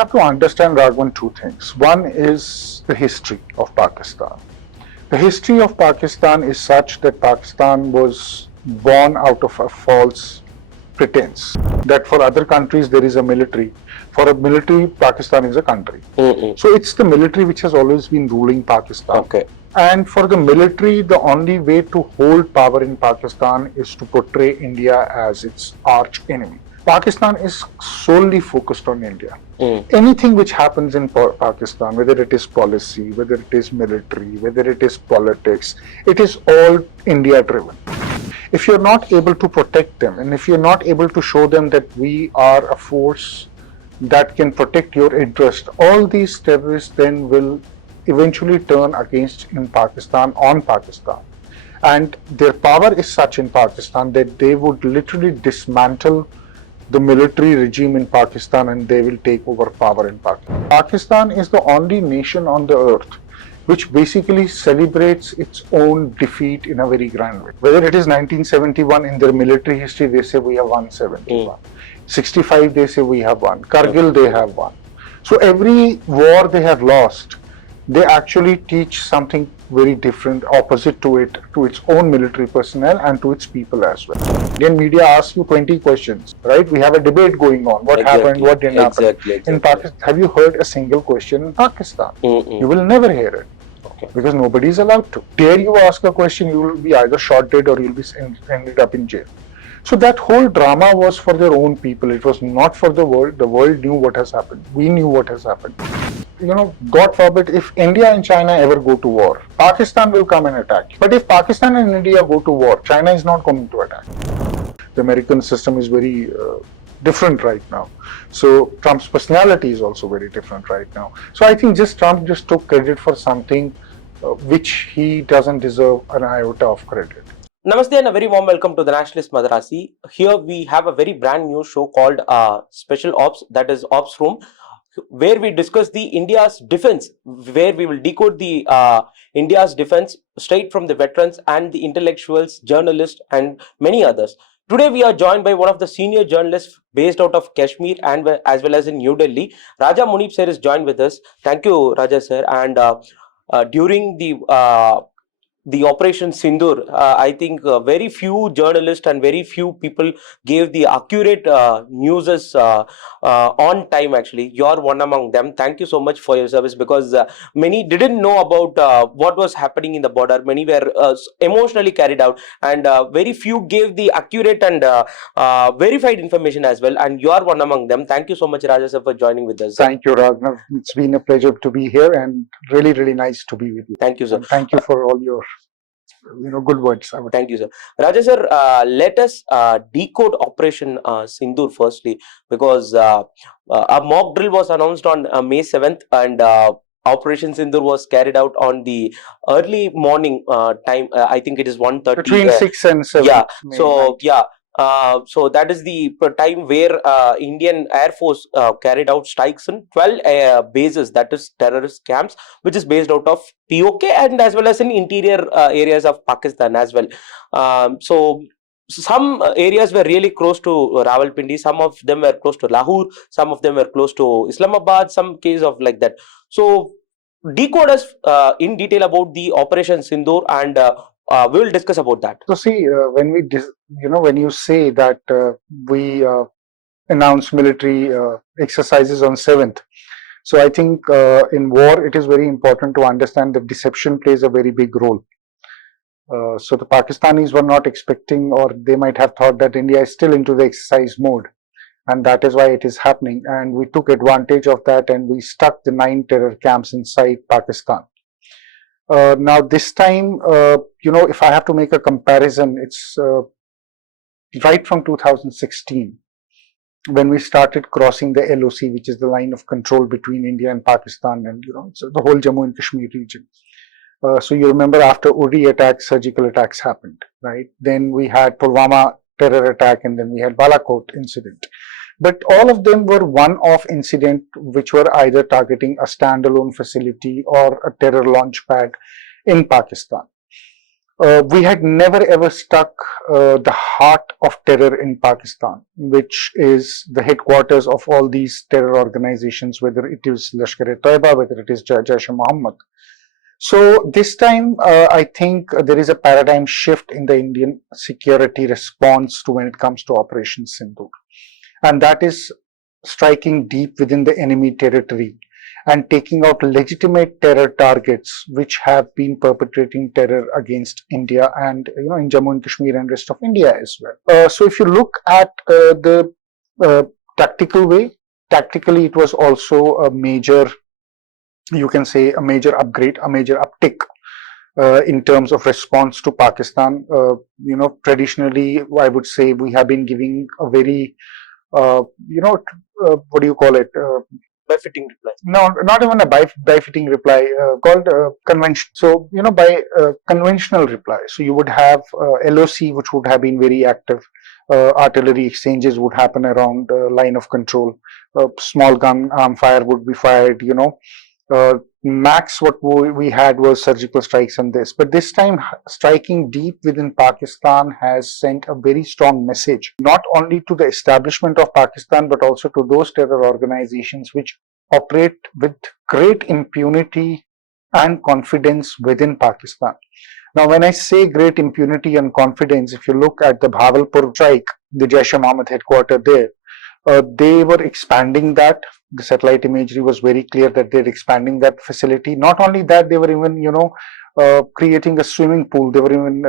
have to understand, Raghavan, two things. One is the history of Pakistan. The history of Pakistan is such that Pakistan was born out of a false pretense that for other countries there is a military. For a military, Pakistan is a country. So it's the military which has always been ruling Pakistan. Okay. And for the military, the only way to hold power in Pakistan is to portray India as its arch enemy. Pakistan is solely focused on India. Anything which happens in Pakistan, whether it is policy, whether it is military, whether it is politics, it is all India driven. If you're not able to protect them, and if you're not able to show them that we are a force that can protect your interest, all these terrorists then will eventually turn against in Pakistan, on Pakistan. And their power is such in Pakistan that they would literally dismantle the military regime in Pakistan and they will take over power in Pakistan. Pakistan is the only nation on the earth which basically celebrates its own defeat in a very grand way. Whether it is 1971, in their military history, they say we have won 71. 65, they say we have won. Kargil, they have won. So every war they have lost, they actually teach something very different, opposite to it, to its own military personnel and to its people as well. Indian media asks you 20 questions, right? We have a debate going on. What happened? What didn't happen? In Pakistan, have you heard a single question in Pakistan? You will never hear it. Because nobody is allowed to. Dare you ask a question, you will be either shot dead or you'll be ended up in jail. So that whole drama was for their own people. It was not for the world. The world knew what has happened. We knew what has happened. You know, God forbid, if India and China ever go to war, Pakistan will come and attack. But if Pakistan and India go to war, China is not going to attack. The American system is very different right now. So Trump's personality is also very different right now. So I think Trump just took credit for something which he doesn't deserve an iota of credit. Namaste and a very warm welcome to the Nationalist Madrasi. Here we have a very brand new show called Special Ops, that is Ops Room, where we discuss the India's defense, where we will decode the India's defense straight from the veterans and the intellectuals, journalists and many others. Today we are joined by one of the senior journalists based out of Kashmir and as well as in New Delhi. Raja Muneeb sir is joined with us. Thank you, Raja sir. And during the Operation Synindor, I think very few journalists and very few people gave the accurate news on time. Actually, you are one among them. Thank you so much for your service, because many didn't know about what was happening in the border. Many were emotionally carried out, and very few gave the accurate and verified information as well. And you are one among them. Thank you so much, Raja sir, for joining with us. Thank you, Raghav. It's been a pleasure to be here and really, really nice to be with you. Thank you, sir. And thank you for all your good words. Thank you, sir. Raja sir, let us decode Operation Synindor firstly, because a mock drill was announced on May 7th and Operation Synindor was carried out on the early morning time. I think it is 1:30. Between 6 and 7. Yeah. So, yeah. So that is the time where Indian Air Force carried out strikes in 12 bases, that is terrorist camps, which is based out of POK and as well as in interior areas of Pakistan as well. So some areas were really close to Rawalpindi, some of them were close to Lahore, some of them were close to Islamabad, some case of like that. So decode us in detail about the Operation Synindor, and we will discuss about that. So see, when we when you say that we announce military exercises on 7th, so I think in war it is very important to understand that deception plays a very big role. So the Pakistanis were not expecting, or they might have thought that India is still into the exercise mode, and that is why it is happening. And we took advantage of that and we stuck the 9 terror camps inside Pakistan. Now this time, if I have to make a comparison, it's right from 2016 when we started crossing the LOC, which is the line of control between India and Pakistan, and so the whole Jammu and Kashmir region. So you remember, after Uri attacks, surgical attacks happened, right? Then we had Pulwama terror attack, and then we had Balakot incident. But all of them were one-off incident, which were either targeting a standalone facility or a terror launch pad in Pakistan. We had never ever struck the heart of terror in Pakistan, which is the headquarters of all these terror organizations, whether it is Lashkar-e-Taiba, whether it is Jaish-e-Mohammed. So this time, I think there is a paradigm shift in the Indian security response to when it comes to Operation Sindoor, and that is striking deep within the enemy territory and taking out legitimate terror targets which have been perpetrating terror against India and in Jammu and Kashmir and rest of India as well. So if you look at the uh, tactical way, tactically it was also a major, you can say, a major upgrade, a major uptick in terms of response to Pakistan. Traditionally, I would say we have been giving a very, what do you call it? Befitting reply. No, not even a befitting reply, called convention. So, by conventional reply. So, you would have LOC, which would have been very active. Artillery exchanges would happen around line of control. Small gun fire would be fired, max what we had was surgical strikes and this. But this time, striking deep within Pakistan has sent a very strong message, not only to the establishment of Pakistan, but also to those terror organizations which operate with great impunity and confidence within Pakistan. Now, when I say great impunity and confidence, if you look at the Bhavalpur strike, the Jaish-e-Mohammed headquarters there, they were expanding that. The satellite imagery was very clear that they're expanding that facility. Not only that, they were even, creating a swimming pool. They were even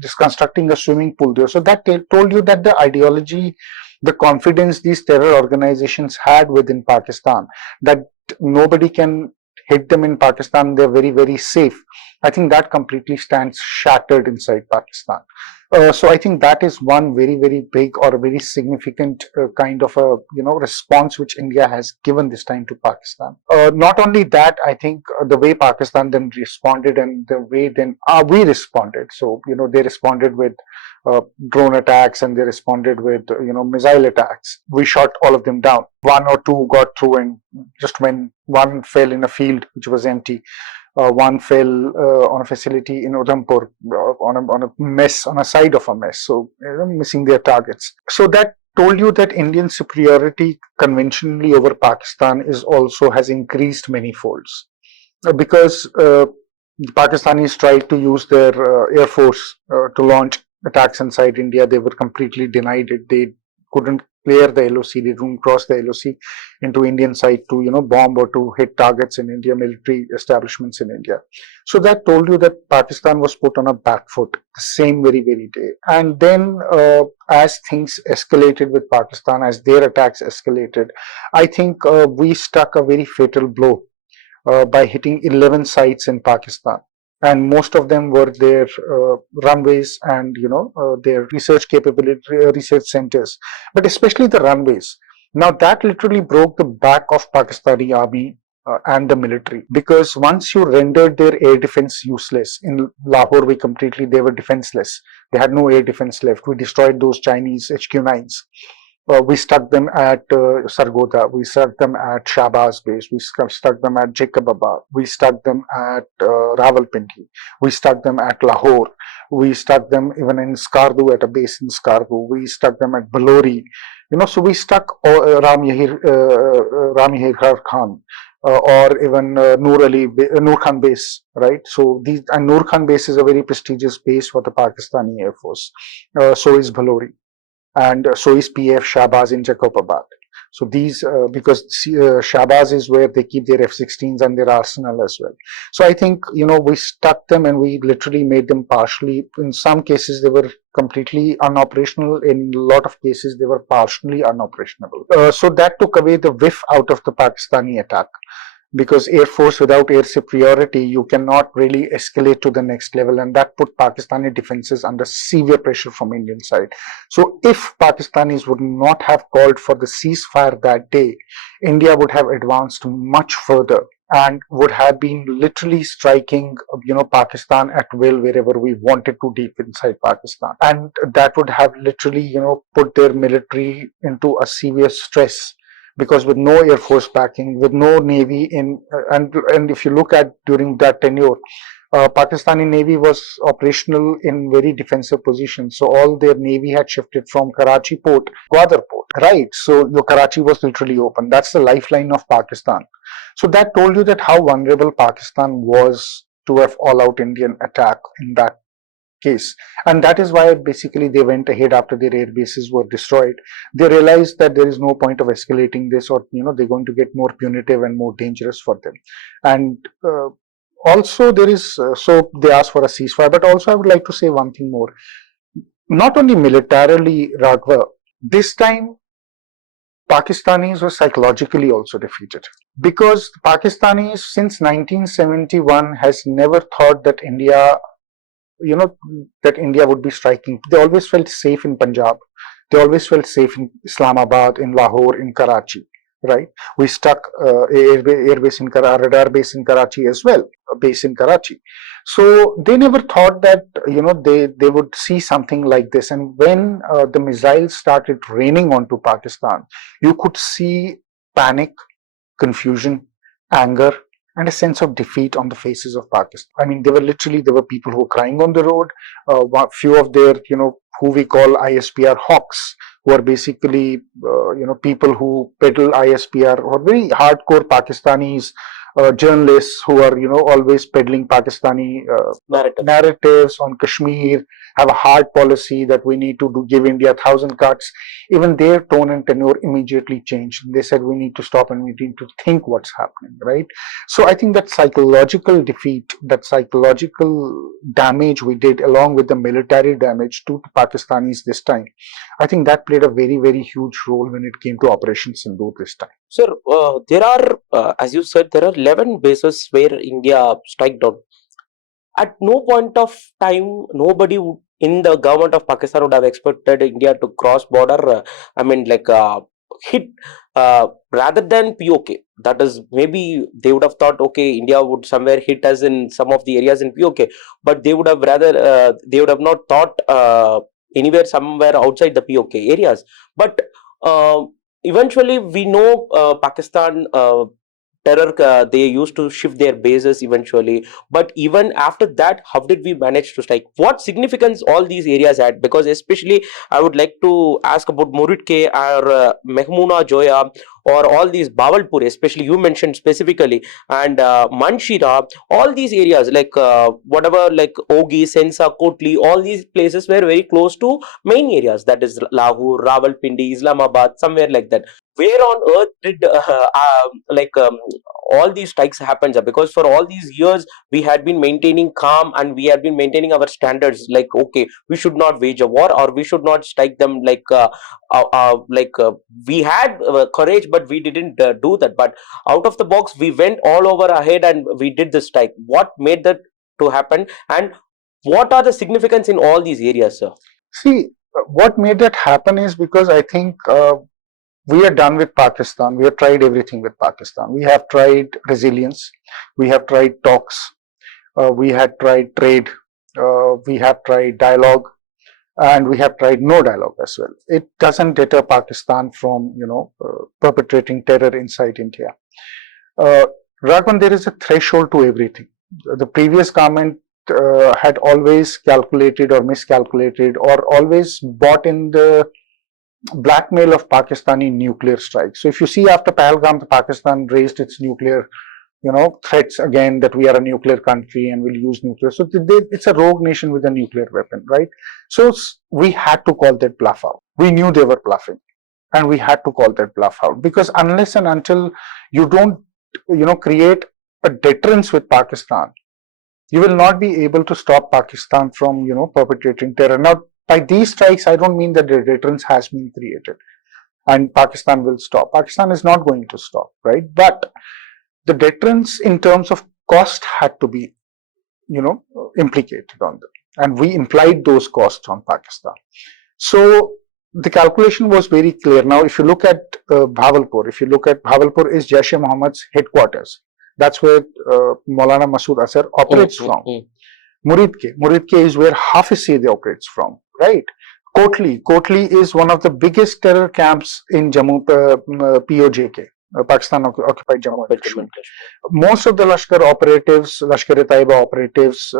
just constructing a swimming pool there. So that told you that the ideology, the confidence these terror organizations had within Pakistan, that nobody can hit them in Pakistan, they're very, very safe. I think that completely stands shattered inside Pakistan. So I think that is one very, very big or a very significant kind of a response which India has given this time to Pakistan. Not only that, I think the way Pakistan then responded and the way then we responded. So they responded with drone attacks and they responded with missile attacks. We shot all of them down. One or two got through, and just when one fell in a field which was empty. One fell on a facility in Udhampur, on a mess, on a side of a mess, so missing their targets. So that told you that Indian superiority conventionally over Pakistan has increased many folds, because the Pakistanis tried to use their air force to launch attacks inside India. They were completely denied it. They couldn't clear the LOC. They didn't cross the LOC into Indian side to bomb or to hit targets in India, military establishments in India. So that told you that Pakistan was put on a back foot the same very, very day. And then as things escalated with Pakistan, as their attacks escalated, I think we struck a very fatal blow by hitting 11 sites in Pakistan. And most of them were their runways and their research capability, research centers, but especially the runways. Now that literally broke the back of Pakistani army and the military, because once you rendered their air defense useless in Lahore, they were defenseless. They had no air defense left. We destroyed those Chinese HQ-9s. We stuck them at Sargodha, we stuck them at Shahbaz base, we stuck them at Jacobabad, we stuck them at Rawalpindi, we stuck them at Lahore, we stuck them even in Skardu at a base in Skardu, we stuck them at Balori. So we stuck Ram Yahir Khan. Or even Noor Khan base, right? So and Noor Khan base is a very prestigious base for the Pakistani Air Force. So is Balori. And so is PF Shahbaz in Jacobabad. So these, because Shahbaz is where they keep their F-16s and their arsenal as well. So I think, we stuck them and we literally made them partially. In some cases, they were completely unoperational. In a lot of cases, they were partially unoperational. So that took away the whiff out of the Pakistani attack. Because Air Force without air superiority, you cannot really escalate to the next level, and that put Pakistani defenses under severe pressure from Indian side. So if Pakistanis would not have called for the ceasefire that day, India would have advanced much further and would have been literally striking, Pakistan at will wherever we wanted to deep inside Pakistan. And that would have literally, put their military into a severe stress. Because with no air force backing, with no navy in, and if you look at during that tenure, Pakistani Navy was operational in very defensive positions. So all their Navy had shifted from Karachi port, Gwadar port, right? So the Karachi was literally open. That's the lifeline of Pakistan. So that told you that how vulnerable Pakistan was to an all-out Indian attack in that case. And that is why basically they went ahead after their air bases were destroyed. They realized that there is no point of escalating this, or they're going to get more punitive and more dangerous for them. And also there is, so they asked for a ceasefire, but also I would like to say one thing more. Not only militarily, Raghva, this time Pakistanis were psychologically also defeated, because Pakistanis since 1971 has never thought that India would be striking. They always felt safe in Punjab. They always felt safe in Islamabad, in Lahore, in Karachi, right? We stuck air base in Karachi, radar base in Karachi as well, a base in Karachi. So they never thought that, they would see something like this. And when the missiles started raining onto Pakistan, you could see panic, confusion, anger, and a sense of defeat on the faces of Pakistan. I mean, there were people who were crying on the road. Few of their, who we call ISPR hawks, who are basically, people who peddle ISPR, or very hardcore Pakistanis, journalists who are, always peddling Pakistani narratives on Kashmir, have a hard policy that we need to give India 1,000 cuts. Even their tone and tenure immediately changed. They said we need to stop and we need to think what's happening, right? So I think that psychological defeat, that psychological damage we did, along with the military damage to Pakistanis this time, I think that played a very, very huge role when it came to Operation Sindoor this time. Sir, there are, as you said, there are 11 bases where India strike down. At no point of time, nobody in the government of Pakistan would have expected India to cross border. Hit rather than POK. That is, maybe they would have thought, okay, India would somewhere hit us in some of the areas in POK, but they would have they would have not thought anywhere somewhere outside the POK areas. But eventually, we know Pakistan. Terror, they used to shift their bases eventually, but even after that, how did we manage to strike? What significance all these areas had? Because especially I would like to ask about Murid or Mehmuna Joya, or all these Bawalpur, especially you mentioned specifically, and Manshira, all these areas like whatever, like Ogi, Sensa, Kotli, all these places were very close to main areas, that is Lahore, Rawalpindi, Islamabad, somewhere like that. Where on earth did all these strikes happen? Because for all these years we had been maintaining calm, and we had been maintaining our standards, like, okay, we should not wage a war, or we should not strike them, we had courage, but we didn't do that. But out of the box, we went all over ahead and we did the strike. What made that to happen, and what are the significance in all these areas, sir? See, what made that happen is because I think we are done with Pakistan. We have tried everything with Pakistan. We have tried resilience. We have tried talks. We have tried trade. We have tried dialogue. And we have tried no dialogue as well. It doesn't deter Pakistan from, perpetrating terror inside India. Raghavan, there is a threshold to everything. The previous government had always calculated or miscalculated, or always bought in the blackmail of Pakistani nuclear strikes. So if you see, after Pahalgam, Pakistan raised its nuclear, threats again, that we are a nuclear country and will use nuclear. So it's a rogue nation with a nuclear weapon, right? So we had to call that bluff out. We knew they were bluffing, and we had to call that bluff out, because unless and until you don't, create a deterrence with Pakistan, you will not be able to stop Pakistan from, perpetrating terror. Now, by these strikes, I don't mean that the deterrence has been created and Pakistan will stop. Pakistan is not going to stop, right? But the deterrence in terms of cost had to be, implicated on them. And we implied those costs on Pakistan. So the calculation was very clear. Now, if you look at Bawalpur, Bawalpur is Jaish-e-Mohammed's headquarters. That's where Maulana Masood Azhar operates from. Murid Ke is where Hafiz Saeed operates from, right? Kotli is one of the biggest terror camps in Jammu, POJK, Pakistan occupied Jammu and Jammu Kashmir. and Kashmir. Most of the Lashkar operatives, Lashkar-e-Taiba operatives,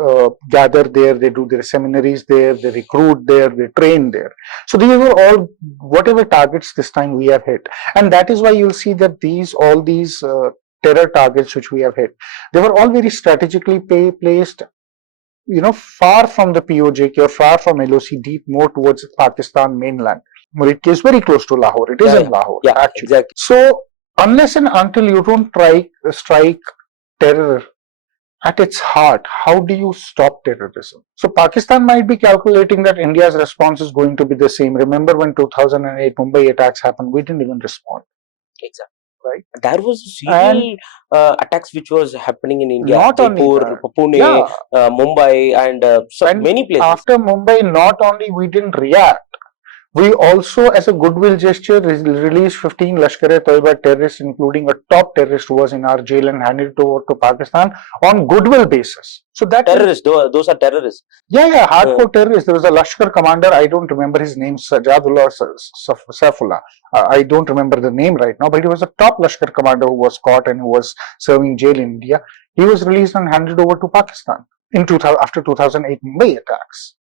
gather there. They do their seminaries there. They recruit there. They train there. So these were all whatever targets this time we have hit, and that is why you'll see that all these terror targets which we have hit, they were all very strategically placed, far from the POJK or far from LOC, deep more towards Pakistan mainland. Murid is very close to Lahore. It is in Lahore, actually. Exactly. So unless and until you don't strike terror at its heart, how do you stop terrorism? So Pakistan might be calculating that India's response is going to be the same. Remember when 2008 Mumbai attacks happened, we didn't even respond. Exactly. Right. There was serial attacks which was happening in India. Not Jaipur, only Pune, Mumbai, and many places. After Mumbai, not only we didn't react, we also, as a goodwill gesture, released 15 Lashkar-e-Taiba terrorists, including a top terrorist who was in our jail, and handed it over to Pakistan on goodwill basis. So that terrorists, those are terrorists. Yeah, hardcore terrorists. There was a Lashkar commander. I don't remember his name, Sajadullah Saifullah. I don't remember the name right now, but he was a top Lashkar commander who was caught and who was serving jail in India. He was released and handed over to Pakistan after 2008 Mumbai attacks,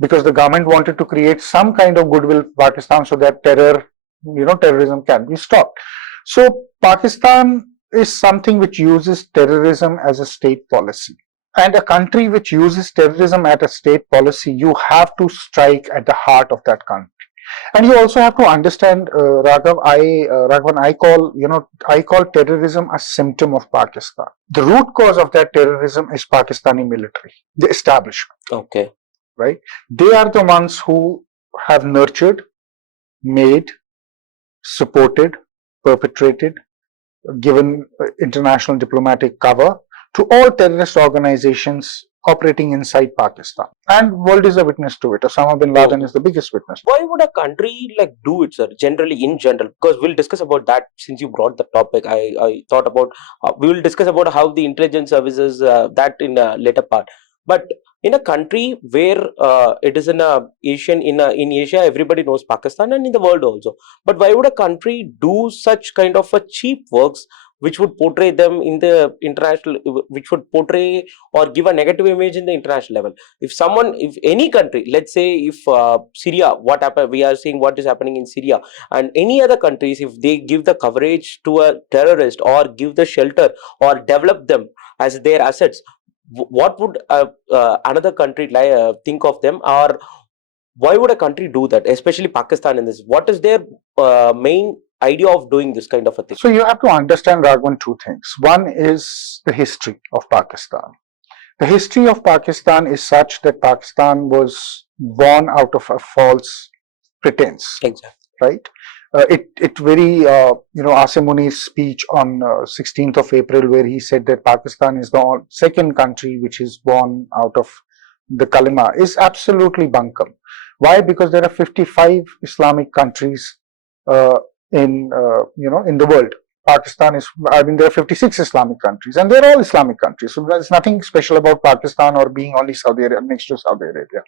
because the government wanted to create some kind of goodwill in Pakistan so that terrorism can be stopped. So Pakistan is something which uses terrorism as a state policy. And a country which uses terrorism as a state policy, you have to strike at the heart of that country. And you also have to understand, Raghav, I call terrorism a symptom of Pakistan. The root cause of that terrorism is Pakistani military, the establishment. Okay. Right? They are the ones who have nurtured, made, supported, perpetrated, given international diplomatic cover to all terrorist organizations operating inside Pakistan. And world is a witness to it. Osama bin Laden is the biggest witness. Why would a country do it, sir? In general, because we'll discuss about that since you brought the topic. I thought about, we will discuss about how the intelligence services, that in a later part. But in a country where it is in Asia, everybody knows Pakistan, and in the world also. But why would a country do such kind of a cheap works which would portray them in the international, which would portray or give a negative image in the international level? If any country, let's say if Syria, what happened, we are seeing what is happening in Syria, and any other countries, if they give the coverage to a terrorist or give the shelter or develop them as their assets, what would another country think of them? Or why would a country do that, especially Pakistan in this? What is their main idea of doing this kind of a thing? So you have to understand, Raghavan, two things. One is the history of Pakistan. The history of Pakistan is such that Pakistan was born out of a false pretense. Exactly. Right? Asim Muni's speech on 16th of April, where he said that Pakistan is the second country which is born out of the kalima, is absolutely bunkum. Why? Because there are 55 Islamic countries in the world. Pakistan is, there are 56 Islamic countries, and they're all Islamic countries. So there's nothing special about Pakistan or being only Saudi Arabia, next to Saudi Arabia.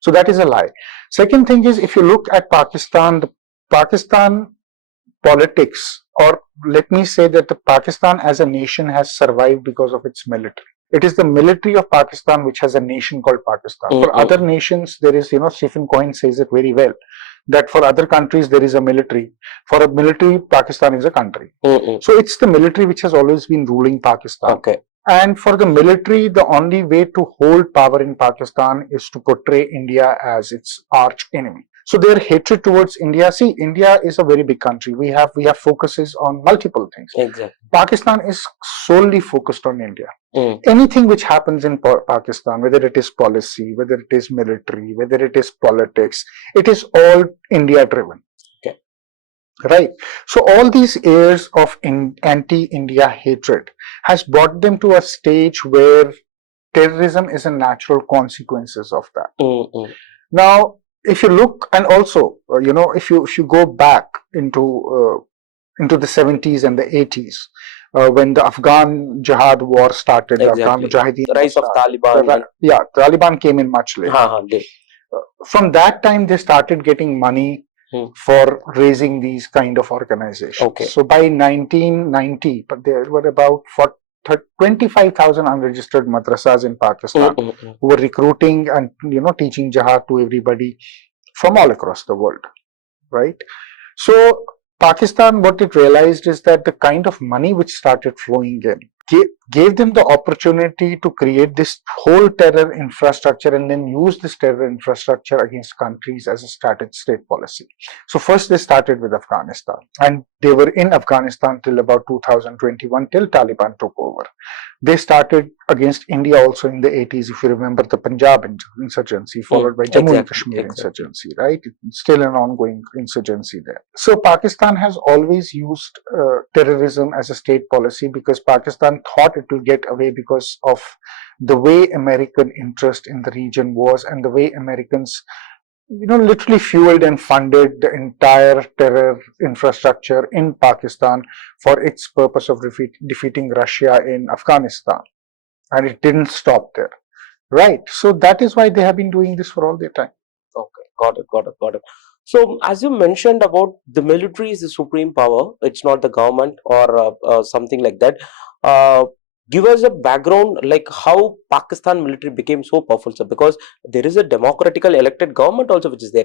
So that is a lie. Second thing is, if you look at Pakistan, the Pakistan politics, or let me say that the Pakistan as a nation has survived because of its military. It is the military of Pakistan which has a nation called Pakistan. For other nations, there is, Stephen Cohen says it very well, that for other countries there is a military. For a military, Pakistan is a country. So it's the military which has always been ruling Pakistan. Okay. And for the military, the only way to hold power in Pakistan is to portray India as its arch enemy. So their hatred towards India, see, India is a very big country. We have focuses on multiple things. Exactly. Pakistan is solely focused on India. Anything which happens in Pakistan, whether it is policy, whether it is military, whether it is politics, it is all India driven. Okay. Right. So all these years of anti-India hatred has brought them to a stage where terrorism is a natural consequences of that. Now, if you look, and also, if you go back into the 70s and the 80s, when the Afghan Jihad war started, the Afghan Mujahideen, the rise of Taliban. Taliban came in much later. From that time, they started getting money for raising these kind of organizations. Okay. So by 1990, but there were about 25,000 unregistered madrasas in Pakistan who were recruiting and teaching jihad to everybody from all across the world, right? So Pakistan, what it realized is that the kind of money which started flowing in gave them the opportunity to create this whole terror infrastructure and then use this terror infrastructure against countries as a static state policy. So first they started with Afghanistan, and they were in Afghanistan till about 2021, till Taliban took over. They started against India also in the 80s, if you remember the Punjab insurgency, followed by Jammu and Kashmir insurgency, right? It's still an ongoing insurgency there. So Pakistan has always used terrorism as a state policy because Pakistan thought it will get away because of the way American interest in the region was and the way Americans literally fueled and funded the entire terror infrastructure in Pakistan for its purpose of defeating Russia in Afghanistan. And it didn't stop there, right? So that is why they have been doing this for all their time. Okay, got it. So, as you mentioned about the military is the supreme power, it's not the government or something like that. Give us a background like how Pakistan military became so powerful, sir, because there is a democratically elected government also which is there.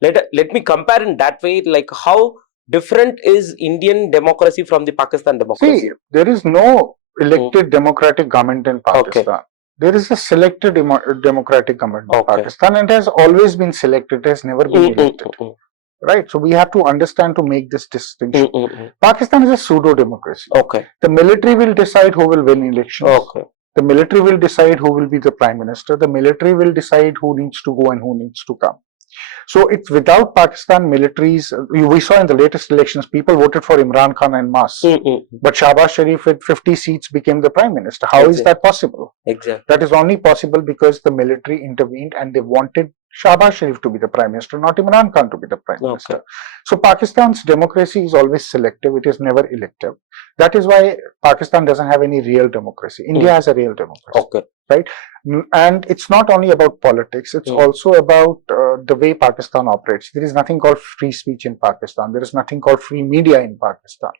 Let me compare in that way, like how different is Indian democracy from the Pakistan democracy? See, there is no elected democratic government in Pakistan. Okay. There is a selected democratic government in Pakistan, and it has always been selected, it has never been elected. Right, so we have to understand to make this distinction. Pakistan is a pseudo-democracy. Okay. The military will decide who will win elections. Okay. The military will decide who will be the prime minister. The military will decide who needs to go and who needs to come. So it's without Pakistan militaries. We saw in the latest elections, people voted for Imran Khan en masse. But Shahbaz Sharif with 50 seats became the prime minister. How is that possible? Exactly. That is only possible because the military intervened and they wanted Shahbaz Sharif to be the prime minister, not Imran Khan to be the prime minister. So Pakistan's democracy is always selective. It is never elective. That is why Pakistan doesn't have any real democracy. India has a real democracy. Okay. Right? And it's not only about politics. It's also about the way Pakistan operates. There is nothing called free speech in Pakistan. There is nothing called free media in Pakistan.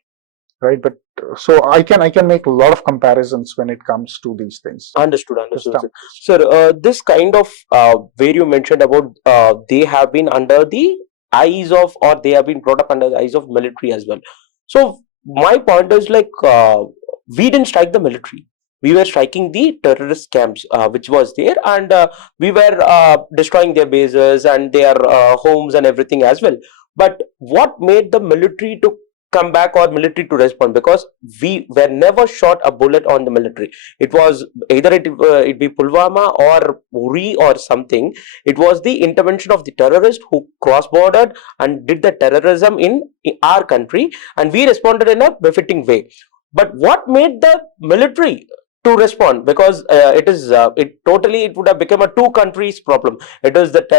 Right, but so I can make a lot of comparisons when it comes to these things. Understood. Sir, this kind of where you mentioned about they have been under the eyes of, or they have been brought up under the eyes of military as well. So my point is like we didn't strike the military. We were striking the terrorist camps which was there, and we were destroying their bases and their homes and everything as well. But what made the military to come back or military to respond? Because we were never shot a bullet on the military. It was either it be Pulwama or Uri or something. It was the intervention of the terrorists who cross-bordered and did the terrorism in our country, and we responded in a befitting way. But what made the military to respond? Because it would have become a two countries problem. It is that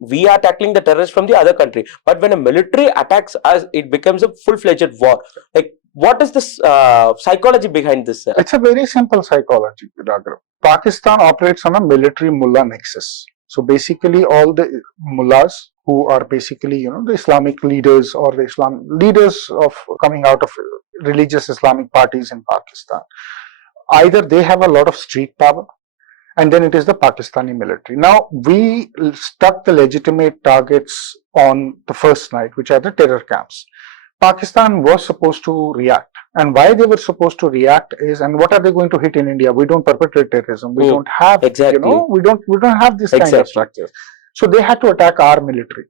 we are tackling the terrorists from the other country, but when a military attacks us, it becomes a full-fledged war. Like, what is this psychology behind this? It's a very simple psychology, Raghav. Pakistan operates on a military mullah nexus. So basically all the mullahs who are basically the Islamic leaders or the leaders of coming out of religious Islamic parties in Pakistan, either they have a lot of street power, and then it is the Pakistani military. Now, we stuck the legitimate targets on the first night, which are the terror camps. Pakistan was supposed to react. And why they were supposed to react is, and what are they going to hit in India? We don't perpetrate terrorism. We don't have, we don't have this kind of structure. So they had to attack our military.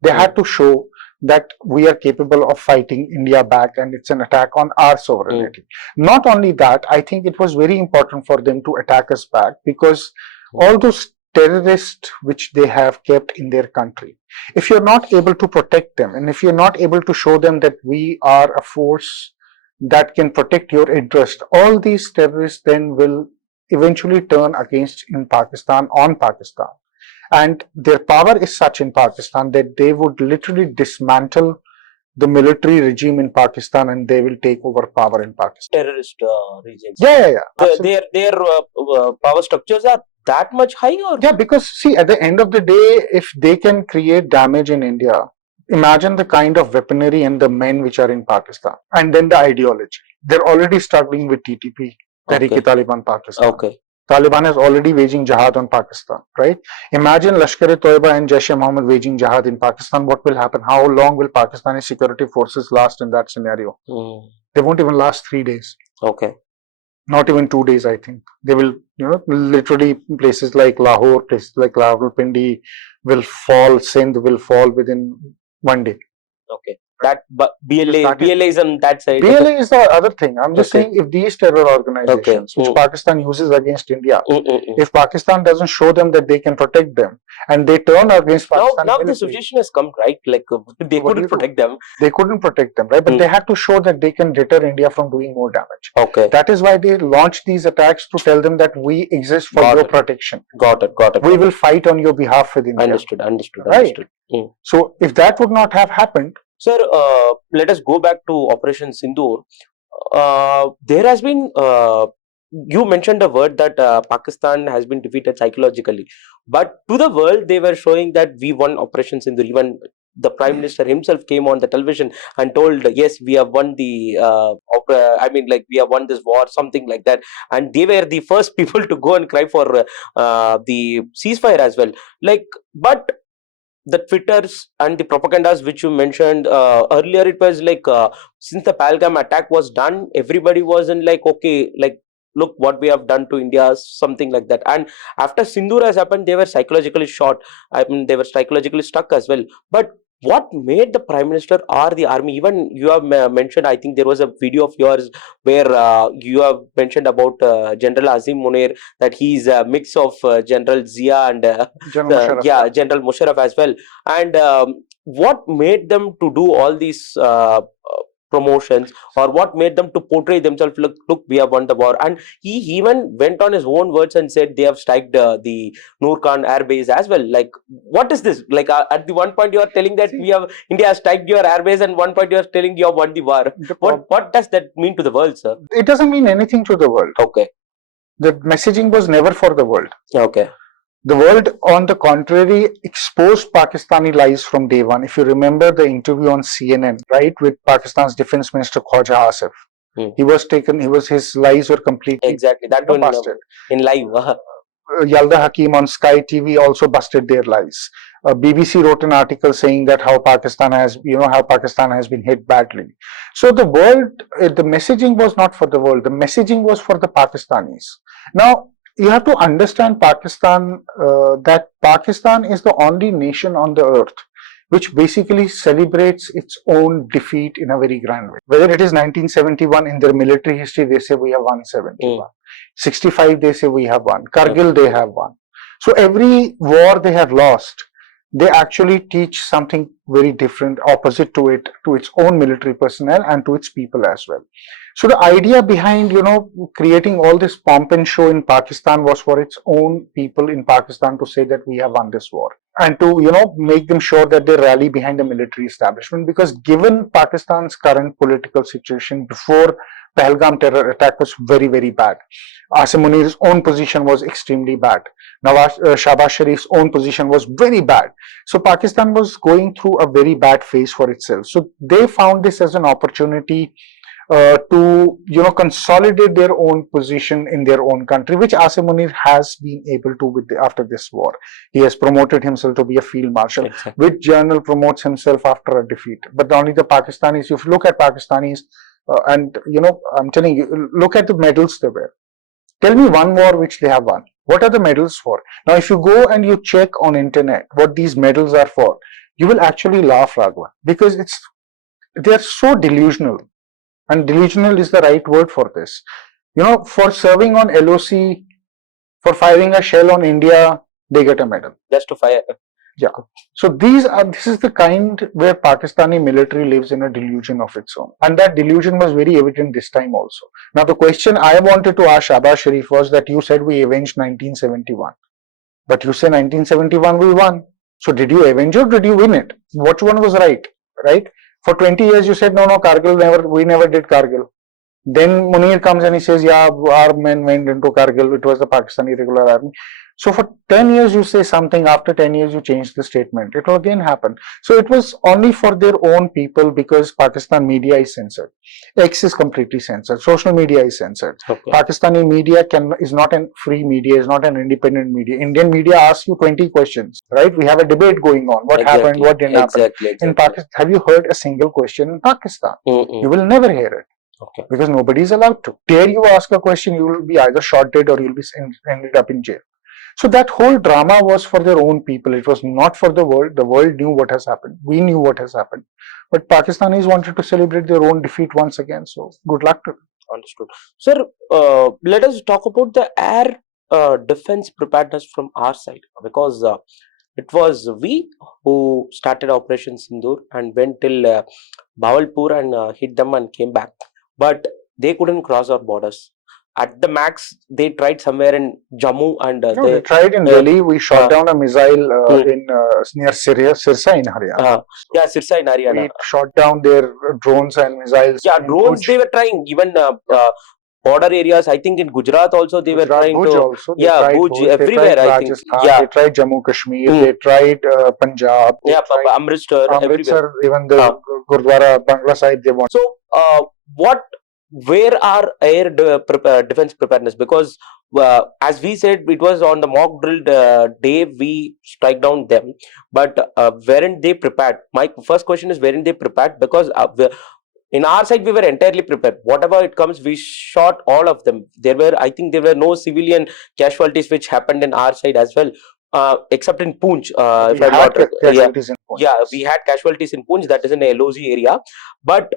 They had to show that we are capable of fighting India back, and it's an attack on our sovereignty. Not only that, I think it was very important for them to attack us back, because all those terrorists which they have kept in their country, if you're not able to protect them, and if you're not able to show them that we are a force that can protect your interest, all these terrorists then will eventually turn against on Pakistan. And their power is such in Pakistan that they would literally dismantle the military regime in Pakistan and they will take over power in Pakistan. Terrorist regions. Yeah. Their power structures are that much high? Or? Yeah, because see, at the end of the day, if they can create damage in India, imagine the kind of weaponry and the men which are in Pakistan, and then the ideology. They're already struggling with TTP, Tehreek-e-Taliban Pakistan. Okay. Taliban is already waging jihad on Pakistan, right? Imagine Lashkar-e-Toiba and Jaish-e-Mohammed waging jihad in Pakistan. What will happen? How long will Pakistani security forces last in that scenario? They won't even last 3 days. Okay. Not even 2 days, I think. They will, literally places like Lahore, places like Rawalpindi will fall, Sindh will fall within 1 day. Okay. But BLA is on that side. BLA is the other thing. I'm just saying, if these terror organizations, which Pakistan uses against India, if Pakistan doesn't show them that they can protect them, and they turn against Pakistan. Now the situation has come, right? Like they couldn't protect them. They couldn't protect them, right? But they had to show that they can deter India from doing more damage. Okay. That is why they launched these attacks, to tell them that we exist for your protection. Got it. We will fight on your behalf with India. Understood. Right. So if that would not have happened, sir, let us go back to Operation Synindor. There has been, you mentioned a word that Pakistan has been defeated psychologically. But to the world, they were showing that we won Operation Synindor. Even the Prime Minister himself came on the television and told, yes, we have won the, we have won this war, something like that. And they were the first people to go and cry for the ceasefire as well. But the Twitters and the propagandas which you mentioned earlier, it was like since the Pahalgam attack was done, everybody was in okay, look what we have done to India, something like that. And after Synindor has happened, they were psychologically shot. They were psychologically stuck as well. But what made the Prime Minister or the army, even you have mentioned, I think there was a video of yours where you have mentioned about General Azim Munir, that he's a mix of General Zia and General Musharraf as well. And what made them to do all these promotions, or what made them to portray themselves, look, we have won the war? And he even went on his own words and said they have striked the Noor Khan air base as well. What is this? At the one point you are telling that India has striked your air base, and one point you are telling you have won the war. What does that mean to the world, sir? It doesn't mean anything to the world. Okay. The messaging was never for the world. Okay. The world, on the contrary, exposed Pakistani lies from day one. If you remember the interview on CNN, right, with Pakistan's Defense Minister Khwaja Asif, his lies were completely that busted. In live. Yalda Hakim on Sky TV also busted their lies. BBC wrote an article saying that how Pakistan has been hit badly. So the world, the messaging was not for the world. The messaging was for the Pakistanis. Now, you have to understand Pakistan, that Pakistan is the only nation on the earth which basically celebrates its own defeat in a very grand way. Whether it is 1971, in their military history, they say we have won 71. 65, they say we have won. Kargil, they have won. So every war they have lost, they actually teach something very different, opposite to it, to its own military personnel and to its people as well. So the idea behind, creating all this pomp and show in Pakistan was for its own people in Pakistan to say that we have won this war, and to, make them sure that they rally behind the military establishment. Because given Pakistan's current political situation, before Pahalgam terror attack was very, very bad. Asim Munir's own position was extremely bad. Shahbaz Sharif's own position was very bad. So Pakistan was going through a very bad phase for itself. So they found this as an opportunity to consolidate their own position in their own country, which Asim Munir has been able to after this war. He has promoted himself to be a field marshal, which general promotes himself after a defeat. But only the Pakistanis, if you look at Pakistanis, and I'm telling you, look at the medals they wear. Tell me one war which they have won. What are the medals for? Now, if you go and you check on internet what these medals are for, you will actually laugh, Raghavan, because they are so delusional. And delusional is the right word for this. For serving on LOC, for firing a shell on India, they get a medal. Just to fire. Yeah. So this is the kind where Pakistani military lives in a delusion of its own. And that delusion was very evident this time also. Now, the question I wanted to ask Shahbaz Sharif was that you said we avenged 1971. But you say 1971 we won. So did you avenge or did you win it? Which one was right? Right? For 20 years you said, no, Kargil, we never did Kargil. Then Munir comes and he says, yeah, our men went into Kargil. It was the Pakistani regular army. So for 10 years you say something, after 10 years you change the statement. It will again happen. So it was only for their own people because Pakistan media is censored. X is completely censored. Social media is censored. Okay. Pakistani media is not a free media, is not an independent media. Indian media asks you 20 questions, right? We have a debate going on. What happened? What didn't happen? In Pakistan, have you heard a single question in Pakistan? You will never hear it. Okay. Because nobody is allowed to. Dare you ask a question, you will be either shot dead or you'll be ended up in jail. So that whole drama was for their own people. It was not for the world. The world knew what has happened. We knew what has happened. But Pakistanis wanted to celebrate their own defeat once again. So good luck to them. Understood. Sir, let us talk about the air defense preparedness from our side, because it was we who started Operation Synindor and went till Bawalpur and hit them and came back. But they couldn't cross our borders. At the max, they tried somewhere in Jammu and No, they tried in Delhi. We shot down a missile in near Sirsa in Haryana. Yeah, Sirsa in Haryana. We shot down their drones and missiles. Yeah, drones they were trying. Even border areas, I think in Gujarat also they were trying Bhuj to. Also, Yeah, Bhuj, everywhere. They tried I think. Rajasthan, Yeah, they tried Jammu Kashmir, they tried Punjab. Yeah, Amritsar, everywhere. Even the Gurdwara, Bangla side, they want. So, where are air defense preparedness? Because as we said, it was on the mock drill day we strike down them, but weren't they prepared? My first question is, weren't they prepared? Because in our side we were entirely prepared. Whatever it comes, we shot all of them. I think there were no civilian casualties which happened in our side as well. Except in Poonch, if I'm not casualties in Poonch. Yeah, we had casualties in Poonch, that is in a LOZ area. But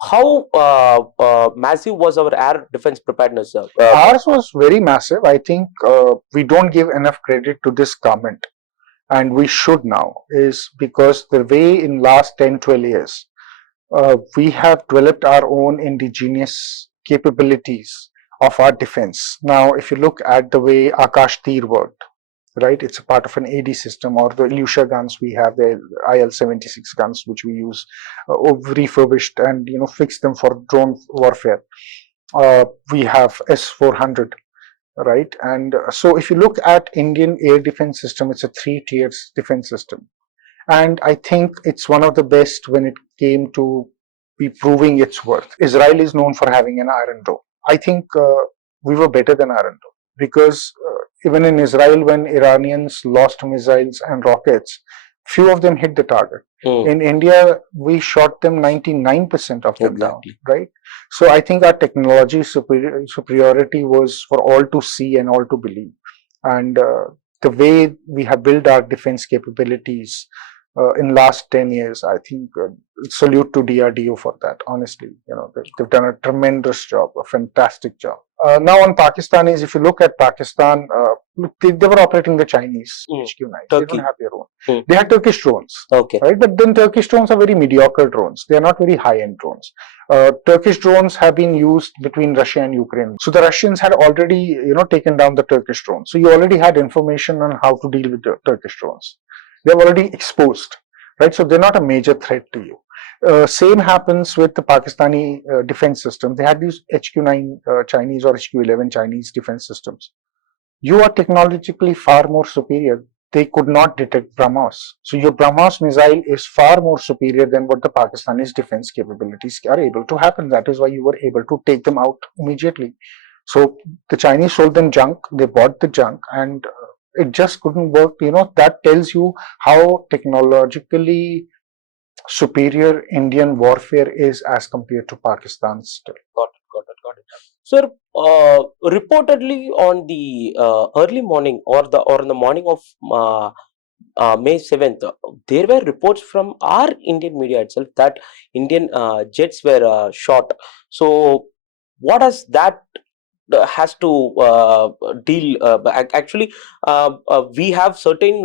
how massive was our air defense preparedness? Ours was very massive. I think we don't give enough credit to this government, and we should now, is because the way in last 10-12 years we have developed our own indigenous capabilities of our defense. Now, if you look at the way Akash Tir worked, right, it's a part of an AD system, or the Ilyusha guns we have, the IL-76 guns which we use, refurbished and fixed them for drone warfare. We have S-400, right? And so if you look at Indian air defense system, it's a 3-tiered defense system. And I think it's one of the best when it came to be proving its worth. Israel is known for having an Iron Dome. I think we were better than Iron Dome, because even in Israel, when Iranians lost missiles and rockets, few of them hit the target. In India, we shot them 99% of them down, right? So I think our technology superiority was for all to see and all to believe. And the way we have built our defense capabilities in last 10 years, I think salute to DRDO for that. Honestly, they've done a tremendous job, a fantastic job. Now on Pakistanis, if you look at Pakistan, they were operating the Chinese HQ9. They don't have their own. They had Turkish drones, right? But then Turkish drones are very mediocre drones. They are not very high-end drones. Turkish drones have been used between Russia and Ukraine. So the Russians had already, taken down the Turkish drones. So you already had information on how to deal with the Turkish drones. They're already exposed, right? So they're not a major threat to you. Same happens with the Pakistani defense system. They had these HQ9 Chinese or HQ11 Chinese defense systems. You are technologically far more superior. They could not detect BrahMos. So your BrahMos missile is far more superior than what the Pakistani's defense capabilities are able to happen. That is why you were able to take them out immediately. So the Chinese sold them junk. They bought the junk, and it just couldn't work. That tells you how technologically superior Indian warfare is as compared to Pakistan's still. Got it. Sir, reportedly on the early morning or in the morning of May 7th, there were reports from our Indian media itself that Indian jets were shot. So what does that has to deal? Actually, we have certain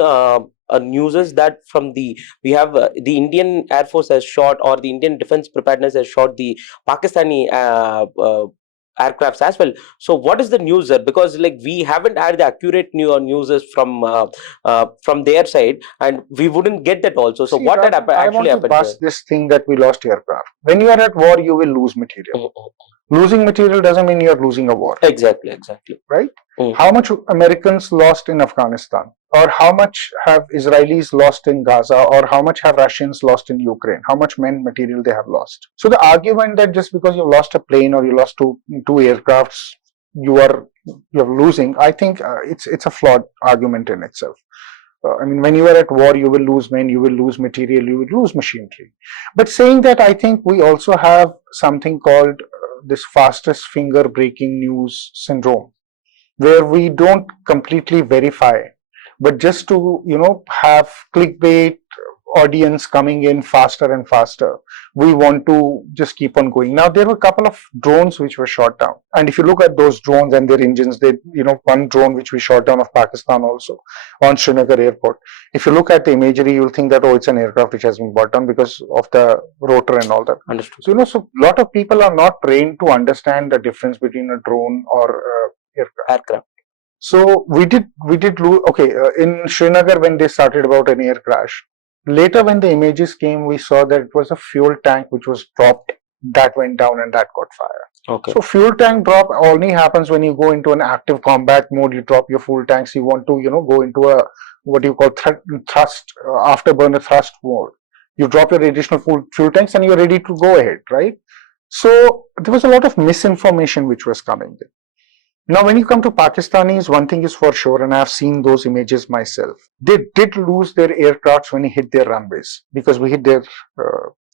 newses that from the Indian Air Force has shot, or the Indian Defense Preparedness has shot the Pakistani aircrafts as well. So what is the news there? Because we haven't had the accurate news from their side, and we wouldn't get that also. So what had actually happened? I want to bust this thing that we lost aircraft. When you are at war, you will lose material. Losing material doesn't mean you're losing a war. Exactly. Right? How much Americans lost in Afghanistan, or how much have Israelis lost in Gaza, or how much have Russians lost in Ukraine? How much men material they have lost? So the argument that just because you've lost a plane or you lost two aircrafts, you're losing, I think it's a flawed argument in itself. I mean, when you are at war, you will lose men, you will lose material, you will lose machinery. But saying that, I think we also have something called this fastest finger breaking news syndrome, where we don't completely verify, but just to, have clickbait audience coming in faster and faster, we want to just keep on going. Now, there were a couple of drones which were shot down, and if you look at those drones and their engines, one drone which we shot down of Pakistan also on Srinagar airport, if you look at the imagery, you'll think that, oh, it's an aircraft which has been brought down because of the rotor and all that. Understood. So, so a lot of people are not trained to understand the difference between a drone or aircraft. So we did lose. Okay, in Srinagar, when they started about an air crash, later when the images came, we saw that it was a fuel tank which was dropped, that went down and that caught fire. Okay. So fuel tank drop only happens when you go into an active combat mode. You drop your fuel tanks. You want to, go into a what you call thrust, afterburner thrust mode. You drop your additional fuel tanks and you're ready to go ahead, right? So there was a lot of misinformation which was coming in. Now, when you come to Pakistanis, one thing is for sure, and I've seen those images myself. They did lose their aircrafts when they hit their runways, because we hit their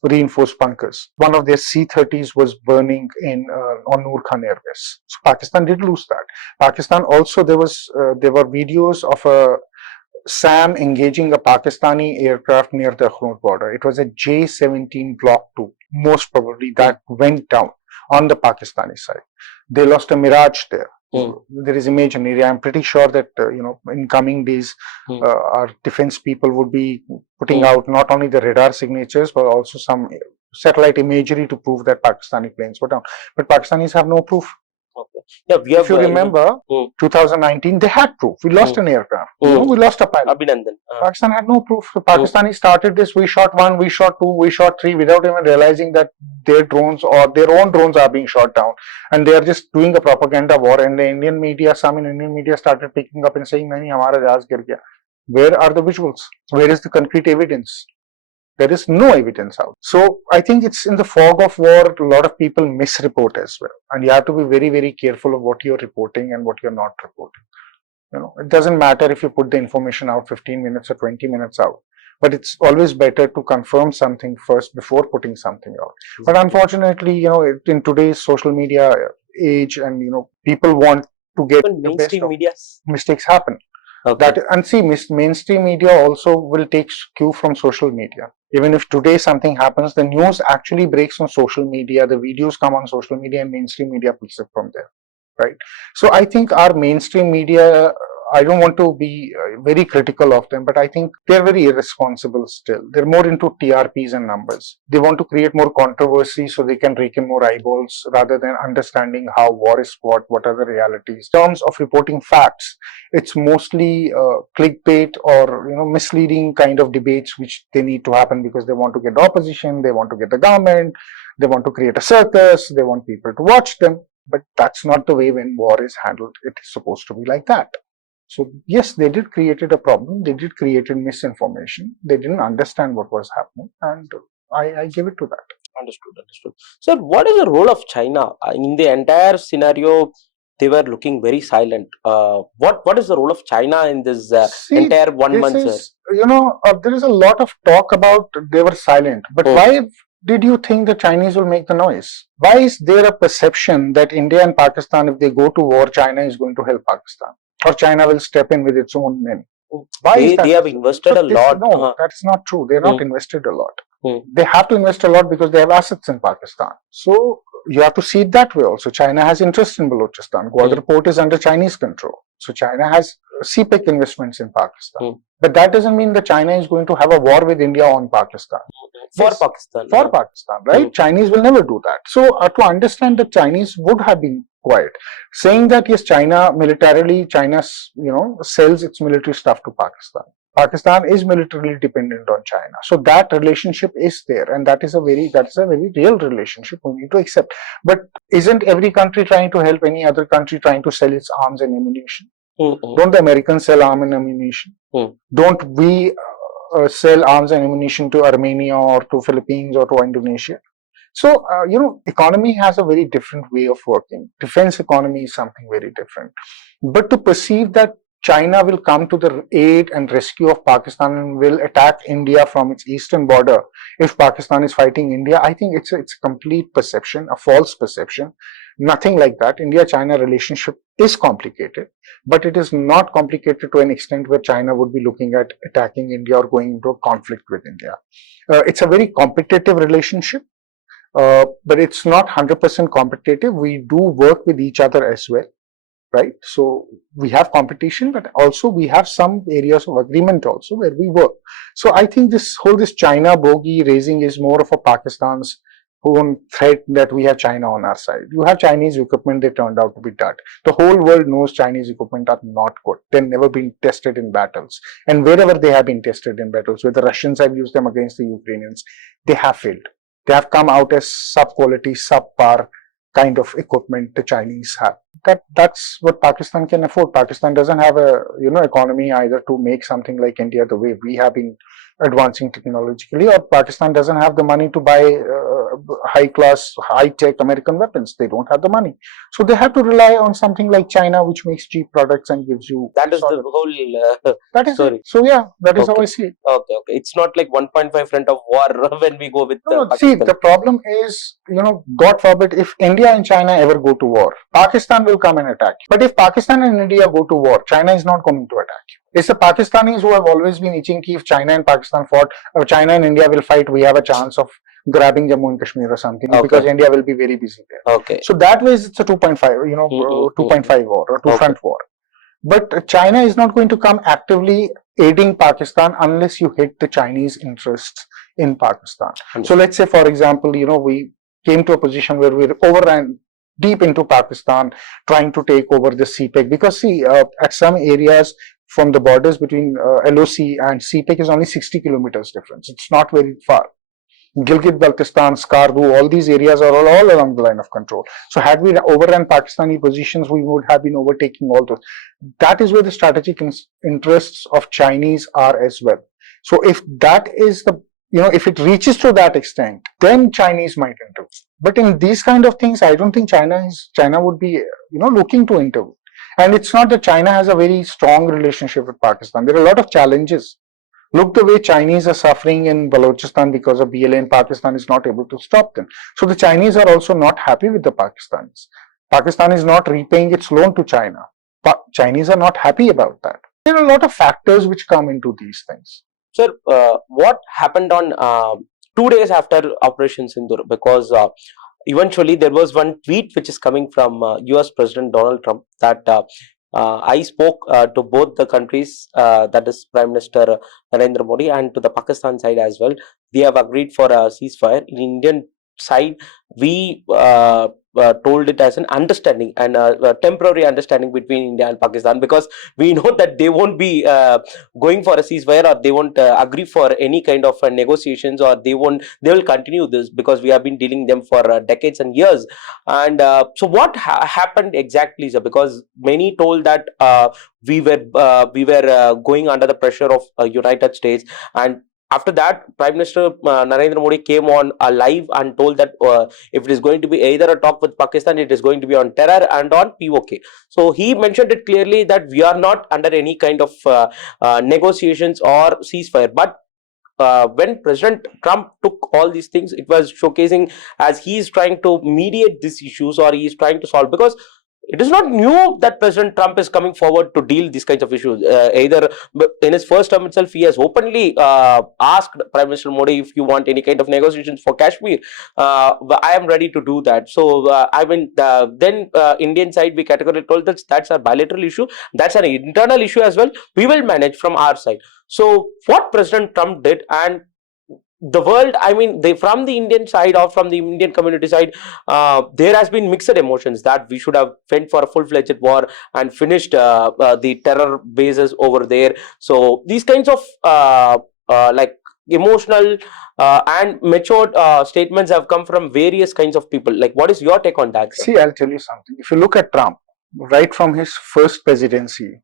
reinforced bunkers. One of their C-30s was burning on Noor Khan Air Base. So Pakistan did lose that. Pakistan also, there were videos of a SAM engaging a Pakistani aircraft near the Akhnoor border. It was a J-17 Block 2, most probably, that went down on the Pakistani side. They lost a Mirage there. There is image and area. I'm pretty sure that in coming days, our defense people would be putting out not only the radar signatures but also some satellite imagery to prove that Pakistani planes were down. But Pakistanis have no proof. Okay. Yeah, if you remember, 2019, they had proof. We lost an aircraft. We lost a pilot. Abhinandan. Pakistan had no proof. So Pakistani started this. We shot 1, we shot 2, we shot 3 without even realizing that their drones or their own drones are being shot down. And they are just doing a propaganda war. And the Indian media, some in Indian media started picking up and saying, "Nahi, hamara jahaz gir gaya." Where are the visuals? Where is the concrete evidence? There is no evidence out. So I think it's in the fog of war, a lot of people misreport as well. And you have to be very, very careful of what you're reporting and what you're not reporting. It doesn't matter if you put the information out 15 minutes or 20 minutes out. But it's always better to confirm something first before putting something out. But unfortunately, in today's social media age, and people want to get mainstream media, mistakes happen. Okay. Mainstream media also will take cue from social media. Even if today something happens, the news actually breaks on social media, the videos come on social media, and mainstream media picks it from there, right? So I think our mainstream media, I don't want to be very critical of them, but I think they're very irresponsible still. They're more into TRPs and numbers. They want to create more controversy so they can rake in more eyeballs rather than understanding how war is fought, what are the realities. In terms of reporting facts, it's mostly clickbait or misleading kind of debates which they need to happen because they want to get the opposition, they want to get the government, they want to create a circus, they want people to watch them. But that's not the way when war is handled. It is supposed to be like that. So yes, they did created a problem. They did created misinformation. They didn't understand what was happening, and I give it to that. Understood. Sir, what is the role of China in the entire scenario? They were looking very silent. What is the role of China in this entire 1 month, sir? There is a lot of talk about they were silent, but why did you think the Chinese will make the noise? Why is there a perception that India and Pakistan, if they go to war, China is going to help Pakistan? Or China will step in with its own men. Why they have invested a lot. No, that's not true. They're not invested a lot. They have to invest a lot because they have assets in Pakistan. So you have to see it that way also. China has interest in Balochistan. Gwadar port is under Chinese control. So China has CPEC investments in Pakistan. But that doesn't mean that China is going to have a war with India on Pakistan. For Pakistan. For Pakistan, right? Chinese will never do that. So to understand that Chinese would have been quiet. Saying that yes, China militarily, China sells its military stuff to Pakistan. Pakistan is militarily dependent on China. So that relationship is there, and that is a very real relationship we need to accept. But isn't every country trying to help any other country trying to sell its arms and ammunition? Don't the Americans sell arms and ammunition? Don't we sell arms and ammunition to Armenia or to Philippines or to Indonesia? So, economy has a very different way of working. Defense economy is something very different. But to perceive that China will come to the aid and rescue of Pakistan and will attack India from its eastern border if Pakistan is fighting India, I think it's a complete perception, a false perception. Nothing like that. India-China relationship is complicated, but it is not complicated to an extent where China would be looking at attacking India or going into a conflict with India. It's a very competitive relationship. But it's not 100% competitive. We do work with each other as well, right? So we have competition, but also we have some areas of agreement also where we work. So I think this China bogey raising is more of a Pakistan's own threat that we have China on our side. You have Chinese equipment, they turned out to be dirt. The whole world knows Chinese equipment are not good. They've never been tested in battles. And wherever they have been tested in battles, where the Russians have used them against the Ukrainians, they have failed. They have come out as sub-quality, subpar kind of equipment the Chinese have. That's what Pakistan can afford. Pakistan doesn't have a economy either to make something like India the way we have been advancing technologically, or Pakistan doesn't have the money to buy high-class, high-tech American weapons. They don't have the money. So they have to rely on something like China, which makes cheap products and gives you... That is the whole that is story. It. So yeah, that is how I see it. Okay. It's not like 1.5 front of war when we go with No, see, the problem is, God forbid, if India and China ever go to war, Pakistan will come and attack you. But if Pakistan and India go to war, China is not going to attack you. It's the Pakistanis who have always been itching if China and Pakistan fought, or China and India will fight, we have a chance of grabbing Jammu and Kashmir or something, because India will be very busy there. Okay. So that way it's a 2.5, 2.5 war or two-front war. But China is not going to come actively aiding Pakistan unless you hit the Chinese interests in Pakistan. So let's say, for example, we came to a position where we overran deep into Pakistan, trying to take over the CPEC, because see, at some areas from the borders between LOC and CPEC is only 60 kilometers difference. It's not very far. Gilgit-Baltistan, Skardu, all these areas are all along the line of control. So had we overrun Pakistani positions, we would have been overtaking all those. That is where the strategic interests of Chinese are as well. So if that is the, if it reaches to that extent, then Chinese might intervene. But in these kind of things, I don't think China would be, looking to intervene. And it's not that China has a very strong relationship with Pakistan. There are a lot of challenges. Look the way Chinese are suffering in Balochistan because of BLA, and Pakistan is not able to stop them. So the Chinese are also not happy with the Pakistanis. Pakistan is not repaying its loan to China. But Chinese are not happy about that. There are a lot of factors which come into these things. Sir, what happened on 2 days after Operation Synindor? Because eventually there was one tweet which is coming from US President Donald Trump that I spoke to both the countries, that is Prime Minister Narendra Modi, and to the Pakistan side as well. They have agreed for a ceasefire. In Indian side, we told it as an understanding and a temporary understanding between India and Pakistan, because we know that they won't be going for a ceasefire, or they won't agree for any kind of negotiations, or they will continue this, because we have been dealing them for decades and years. And so what happened exactly, sir? Because many told that we were going under the pressure of United States, and after that, Prime Minister Narendra Modi came on live and told that if it is going to be either a talk with Pakistan, it is going to be on terror and on POK. So he mentioned it clearly that we are not under any kind of negotiations or ceasefire. But when President Trump took all these things, it was showcasing as he is trying to mediate these issues, or he is trying to solve, because it is not new that President Trump is coming forward to deal these kinds of issues. Either in his first term itself, he has openly asked Prime Minister Modi, if you want any kind of negotiations for Kashmir, I am ready to do that. So then Indian side, we categorically told that that's a bilateral issue, that's an internal issue as well. We will manage from our side. So what President Trump did, and the world, I mean, from the Indian side or from the Indian community side, there has been mixed emotions that we should have went for a full-fledged war and finished the terror bases over there. So these kinds of like emotional and matured statements have come from various kinds of people. Like, what is your take on that, sir? See, I'll tell you something. If you look at Trump, right from his first presidency,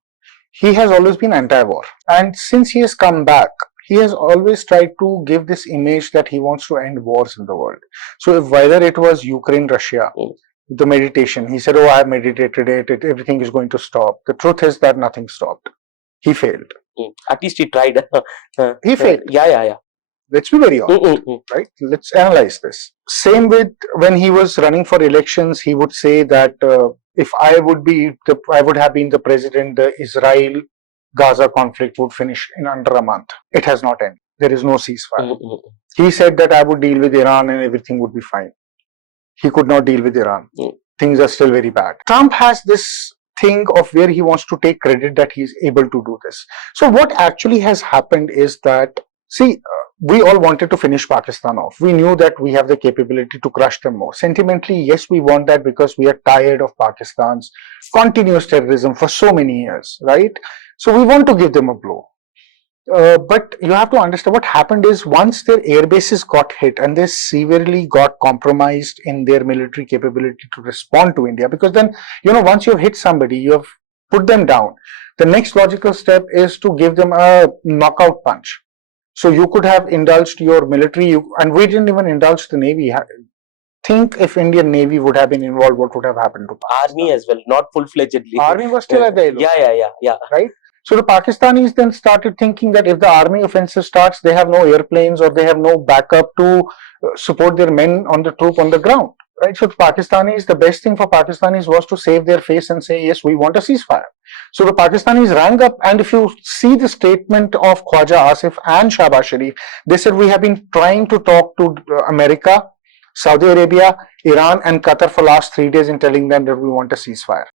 he has always been anti-war. And since he has come back, he has always tried to give this image that he wants to end wars in the world. So if whether it was Ukraine, Russia, the meditation, he said, oh, I have meditated everything is going to stop. The truth is that nothing stopped. He failed. At least he tried. He failed. Yeah. Let's be very honest, right? Let's analyze this. Same with when he was running for elections, he would say that if I would have been the president, the Israel-Gaza conflict would finish in under a month. It has not ended. There is no ceasefire. He said that I would deal with Iran and everything would be fine. He could not deal with Iran. Things are still very bad. Trump has this thing of where he wants to take credit that he's able to do this. So what actually has happened is that, see, we all wanted to finish Pakistan off. We knew that we have the capability to crush them more. Sentimentally, yes, we want that because we are tired of Pakistan's continuous terrorism for so many years, right? So we want to give them a blow. But you have to understand what happened is once their air bases got hit and they severely got compromised in their military capability to respond to India, because then, once you've hit somebody, you have put them down. The next logical step is to give them a knockout punch. So you could have indulged your military, and we didn't even indulge the Navy. Think if Indian Navy would have been involved, what would have happened to Pakistan? Army as well, not full-fledgedly. Army was still at the elo. Yeah. Right? So the Pakistanis then started thinking that if the army offensive starts, they have no airplanes or they have no backup to support their men on the troop on the ground. Right? So the best thing for Pakistanis was to save their face and say, yes, we want a ceasefire. So the Pakistanis rang up, and if you see the statement of Khwaja Asif and Shahbaz Sharif, they said, we have been trying to talk to America, Saudi Arabia, Iran and Qatar for last 3 days in telling them that we want a ceasefire.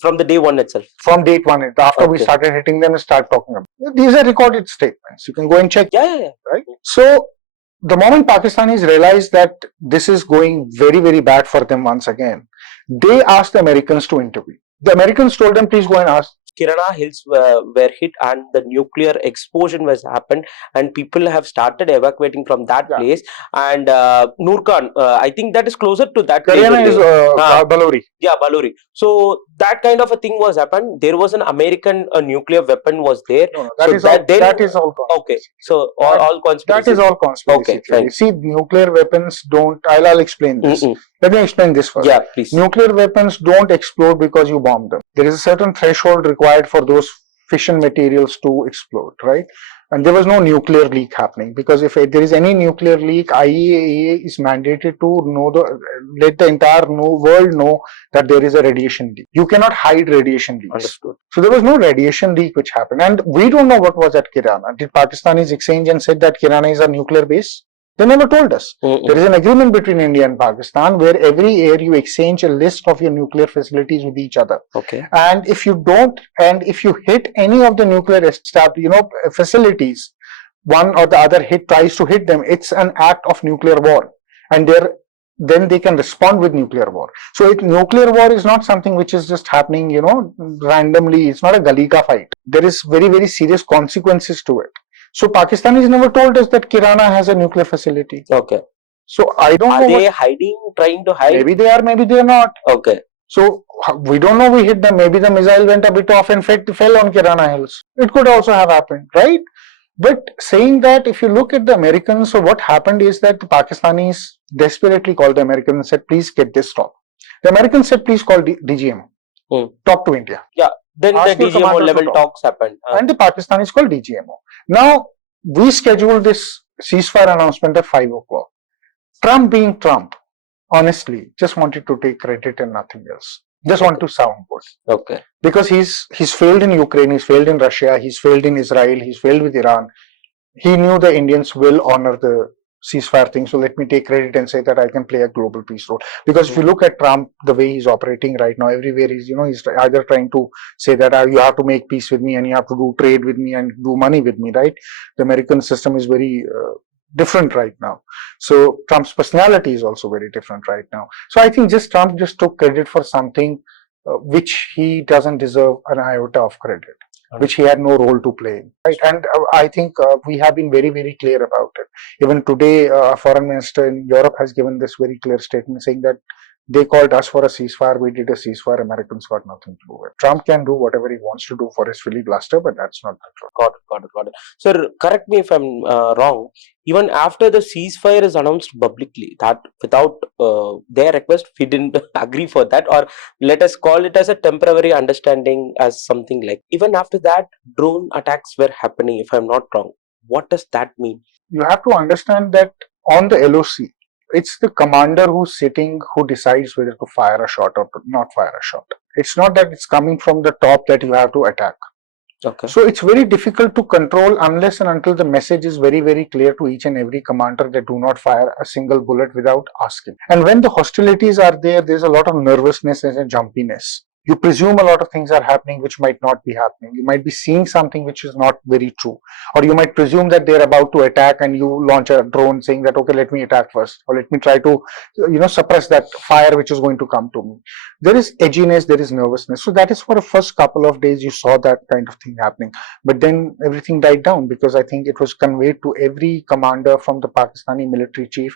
From the day one itself. From date one, after we started hitting them, and start talking about it. These are recorded statements. You can go and check. Yeah. Right? So the moment Pakistanis realized that this is going very, very bad for them once again, they asked the Americans to intervene. The Americans told them, please go and ask. Kirana Hills were hit and the nuclear explosion was happened and people have started evacuating from that place. And Nurkan, I think that is closer to that place. Kirana is Balori. Yeah, Balori. So that kind of a thing was happened. There was an American nuclear weapon was there. No, that is all conspiracy. Okay, so all conspiracy. That is all conspiracy. Okay, fine. See, nuclear weapons don't. I'll explain this. Let me explain this first. Yeah, please. Nuclear weapons don't explode because you bomb them. There is a certain threshold required for those fission materials to explode, right? And there was no nuclear leak happening, because if there is any nuclear leak, IAEA is mandated to let the entire world know that there is a radiation leak. You cannot hide radiation leaks. Understood. So there was no radiation leak which happened, and we don't know what was at Kirana. Did Pakistanis exchange and said that Kirana is a nuclear base? They never told us. There is an agreement between India and Pakistan where every year you exchange a list of your nuclear facilities with each other. Okay. And if you if you hit any of the nuclear facilities, one or the other tries to hit them, it's an act of nuclear war. And then they can respond with nuclear war. So nuclear war is not something which is just happening, randomly. It's not a Galika fight. There is very, very serious consequences to it. So Pakistanis never told us that Kirana has a nuclear facility. Okay. So I don't know. Are they hiding, trying to hide? Maybe they are, maybe they are not. Okay. So we don't know, we hit them. Maybe the missile went a bit off and fell on Kirana Hills. It could also have happened, right? But saying that, if you look at the Americans, so what happened is that the Pakistanis desperately called the Americans and said, please get this stopped. The Americans said, please call DGMO. Talk to India. Yeah. Then the DGMO level talks happened. And the Pakistanis called DGMO. Now, we scheduled this ceasefire announcement at 5 o'clock. Trump being Trump, honestly, just wanted to take credit and nothing else. Just want to sound good. Okay. Because he's failed in Ukraine, he's failed in Russia, he's failed in Israel, he's failed with Iran. He knew the Indians will honor the ceasefire thing. So let me take credit and say that I can play a global peace role. Because if you look at Trump, the way he's operating right now, everywhere he's either trying to say that you have to make peace with me and you have to do trade with me and do money with me, right? The American system is very different right now. So Trump's personality is also very different right now. So I think Trump just took credit for something which he doesn't deserve an iota of credit, which he had no role to play in. Right? And I think we have been very, very clear about it. Even today, a foreign minister in Europe has given this very clear statement saying that they called us for a ceasefire, we did a ceasefire, Americans got nothing to do with it. Trump can do whatever he wants to do for his filibuster, but that's not the truth. Got it. Sir, correct me if I'm wrong. Even after the ceasefire is announced publicly, that without their request, we didn't agree for that, or let us call it as a temporary understanding, as something like. Even after that, drone attacks were happening, if I'm not wrong. What does that mean? You have to understand that on the LOC, it's the commander who's sitting who decides whether to fire a shot or to not fire a shot. It's not that it's coming from the top that you have to attack. Okay. So it's very difficult to control unless and until the message is very, very clear to each and every commander that do not fire a single bullet without asking. And when the hostilities are there, there's a lot of nervousness and jumpiness. You presume a lot of things are happening which might not be happening. You might be seeing something which is not very true. Or you might presume that they're about to attack and you launch a drone saying that, okay, let me attack first. Or let me try to, suppress that fire which is going to come to me. There is edginess, there is nervousness. So that is for the first couple of days you saw that kind of thing happening. But then everything died down because I think it was conveyed to every commander from the Pakistani military chief,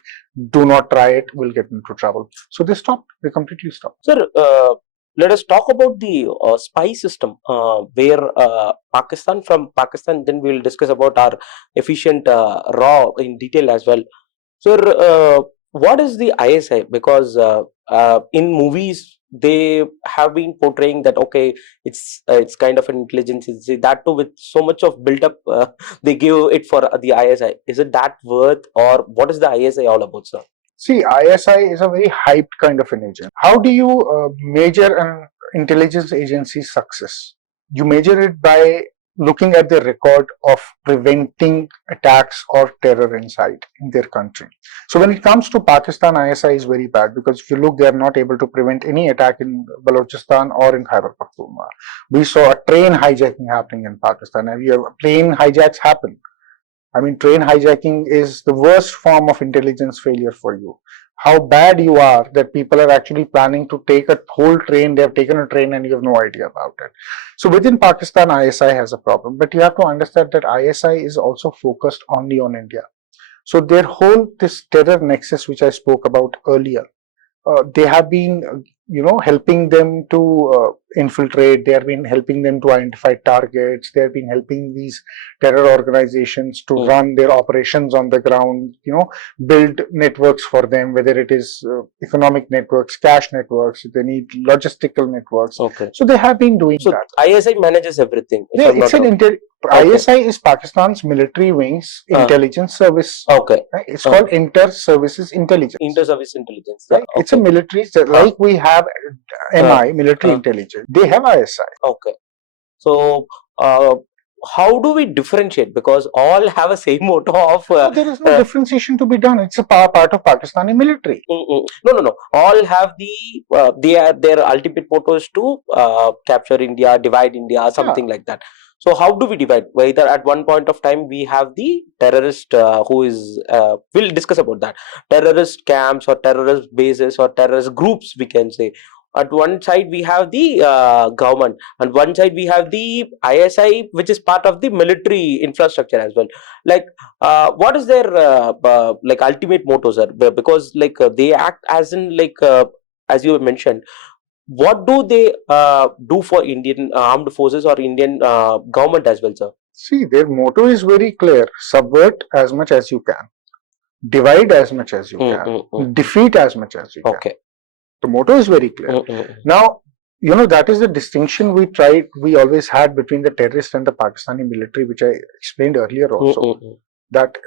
do not try it, we'll get into trouble. So they stopped, they completely stopped. Sir, let us talk about the spy system, where from Pakistan, then we will discuss about our efficient RAW in detail as well. Sir, what is the ISI? Because in movies, they have been portraying that, okay, it's kind of an intelligence, that too with so much of built up, they give it for the ISI. Is it that worth, or what is the ISI all about, sir? See, ISI is a very hyped kind of an agent. How do you measure an intelligence agency's success? You measure it by looking at the record of preventing attacks or terror inside in their country. So when it comes to Pakistan, ISI is very bad because if you look, they are not able to prevent any attack in Balochistan or in Khyber Pakhtunkhwa. We saw a train hijacking happening in Pakistan, and plane hijacks happen. I mean, train hijacking is the worst form of intelligence failure for you. How bad you are that people are actually planning to take a whole train, they have taken a train and you have no idea about it. So within Pakistan, ISI has a problem. But you have to understand that ISI is also focused only on India. So their whole, this terror nexus which I spoke about earlier, they have been, helping them to infiltrate. They have been helping them to identify targets. They have been helping these terror organizations to run their operations on the ground, build networks for them, whether it is economic networks, cash networks, they need logistical networks. Okay. So they have been doing that. ISI manages everything. ISI is Pakistan's military wing's intelligence service. Okay. Right? It's called Inter-Services Intelligence. Inter-Service Intelligence. Right? Okay. It's a military, like we have MI, military intelligence. They have ISI. Okay. So, how do we differentiate? Because all have a same motto of. There is no differentiation to be done. It's a part of Pakistani military. No. All have their ultimate motto is to capture India, divide India, something like that. So how do we divide? Whether at one point of time we have the terrorist who is, we'll discuss about that, terrorist camps or terrorist bases or terrorist groups, we can say. At one side we have the government, and one side we have the ISI, which is part of the military infrastructure as well. Like, what is their like ultimate motto, sir? Because like they act as in like as you mentioned. What do they do for Indian armed forces or Indian government as well, sir? See, their motto is very clear: subvert as much as you can, divide as much as you can, defeat as much as you can. The motto is very clear. Now, that is the distinction we always had between the terrorist and the Pakistani military, which I explained earlier also. That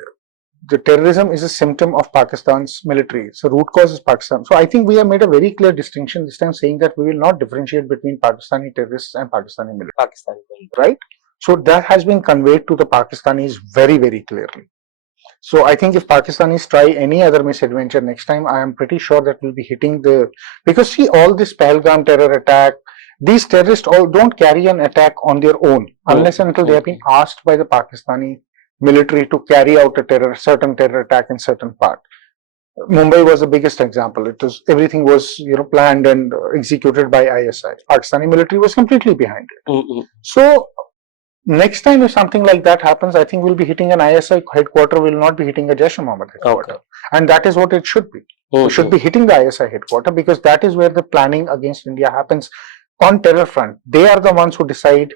the terrorism is a symptom of Pakistan's military. So root cause is Pakistan. So I think we have made a very clear distinction this time, saying that we will not differentiate between Pakistani terrorists and Pakistani military. Right? So that has been conveyed to the Pakistanis very, very clearly. So I think if Pakistanis try any other misadventure next time, I am pretty sure that we'll be hitting the, because see, all this Pahalgam terror attack, these terrorists all don't carry an attack on their own unless and until they have been asked by the Pakistani military to carry out a certain terror attack in certain part. Mumbai was the biggest example. It was, everything was planned and executed by ISI. Pakistani military was completely behind it. So next time if something like that happens, I think we'll be hitting an ISI headquarter. We'll not be hitting a Jaish-e-Mohammed headquarter, and that is what it should be. We should be hitting the ISI headquarter because that is where the planning against India happens on terror front. They are the ones who decide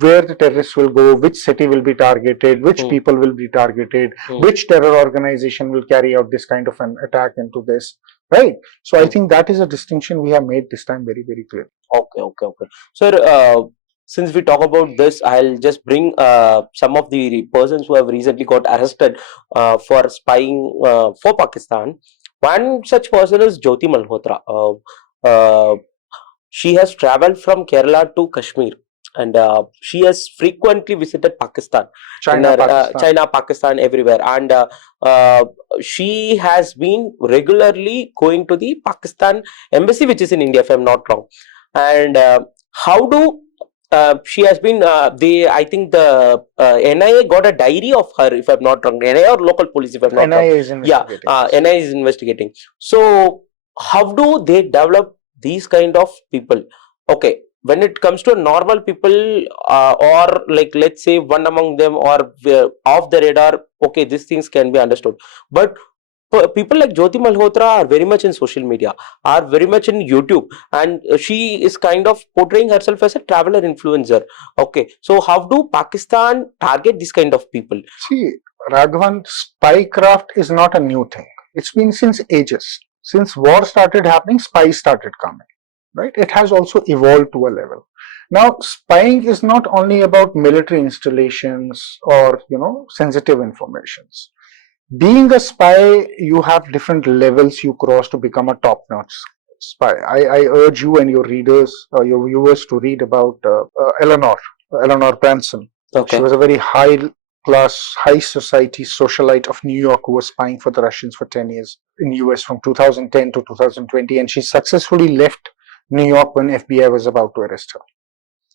where the terrorists will go, which city will be targeted, which people will be targeted, which terror organization will carry out this kind of an attack into this, right? So I think that is a distinction we have made this time very, very clear. Okay. Sir, since we talk about this, I'll just bring some of the persons who have recently got arrested for spying for Pakistan. One such person is Jyoti Malhotra. She has traveled from Kerala to Kashmir, and she has frequently visited Pakistan, China, Pakistan, everywhere, and she has been regularly going to the Pakistan embassy, which is in India, if I'm not wrong. And how do she has been? I think the NIA got a diary of her, if I'm not wrong. NIA or local police, if I'm not NIA wrong. is investigating. NIA is investigating. So how do they develop these kind of people? Okay, when it comes to normal people, or like let's say one among them, or off the radar, okay, these things can be understood. But people like Jyoti Malhotra are very much in social media, are very much in YouTube, and she is kind of portraying herself as a traveler influencer. Okay, so how do Pakistan target this kind of people? See, Raghavan, spycraft is not a new thing. It's been since ages. Since war started happening, spies started coming, right? It has also evolved to a level. Now, spying is not only about military installations or, sensitive informations. Being a spy, you have different levels you cross to become a top-notch spy. I urge you and your readers, your viewers, to read about Eleanor Branson. Okay. She was a very high-class, high society socialite of New York who was spying for the Russians for 10 years in US from 2010 to 2020, and she successfully left New York when FBI was about to arrest her.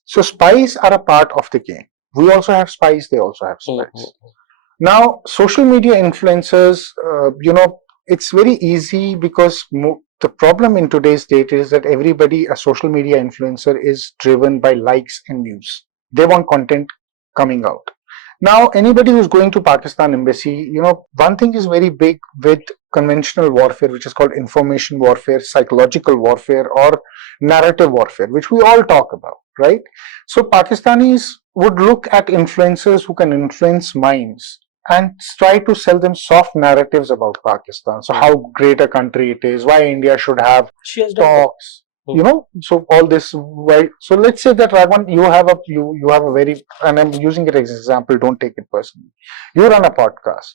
So spies are a part of the game. We also have spies, they also have spies. Now, social media influencers, it's very easy because the problem in today's date is that everybody, a social media influencer, is driven by likes and views. They want content coming out. Now, anybody who's going to Pakistan embassy, one thing is very big with conventional warfare, which is called information warfare, psychological warfare, or narrative warfare, which we all talk about, right? So Pakistanis would look at influencers who can influence minds and try to sell them soft narratives about Pakistan. So how great a country it is, why India should have talks. So all this, so let's say that Raghavan, you have a very, and I'm using it as an example, don't take it personally. You run a podcast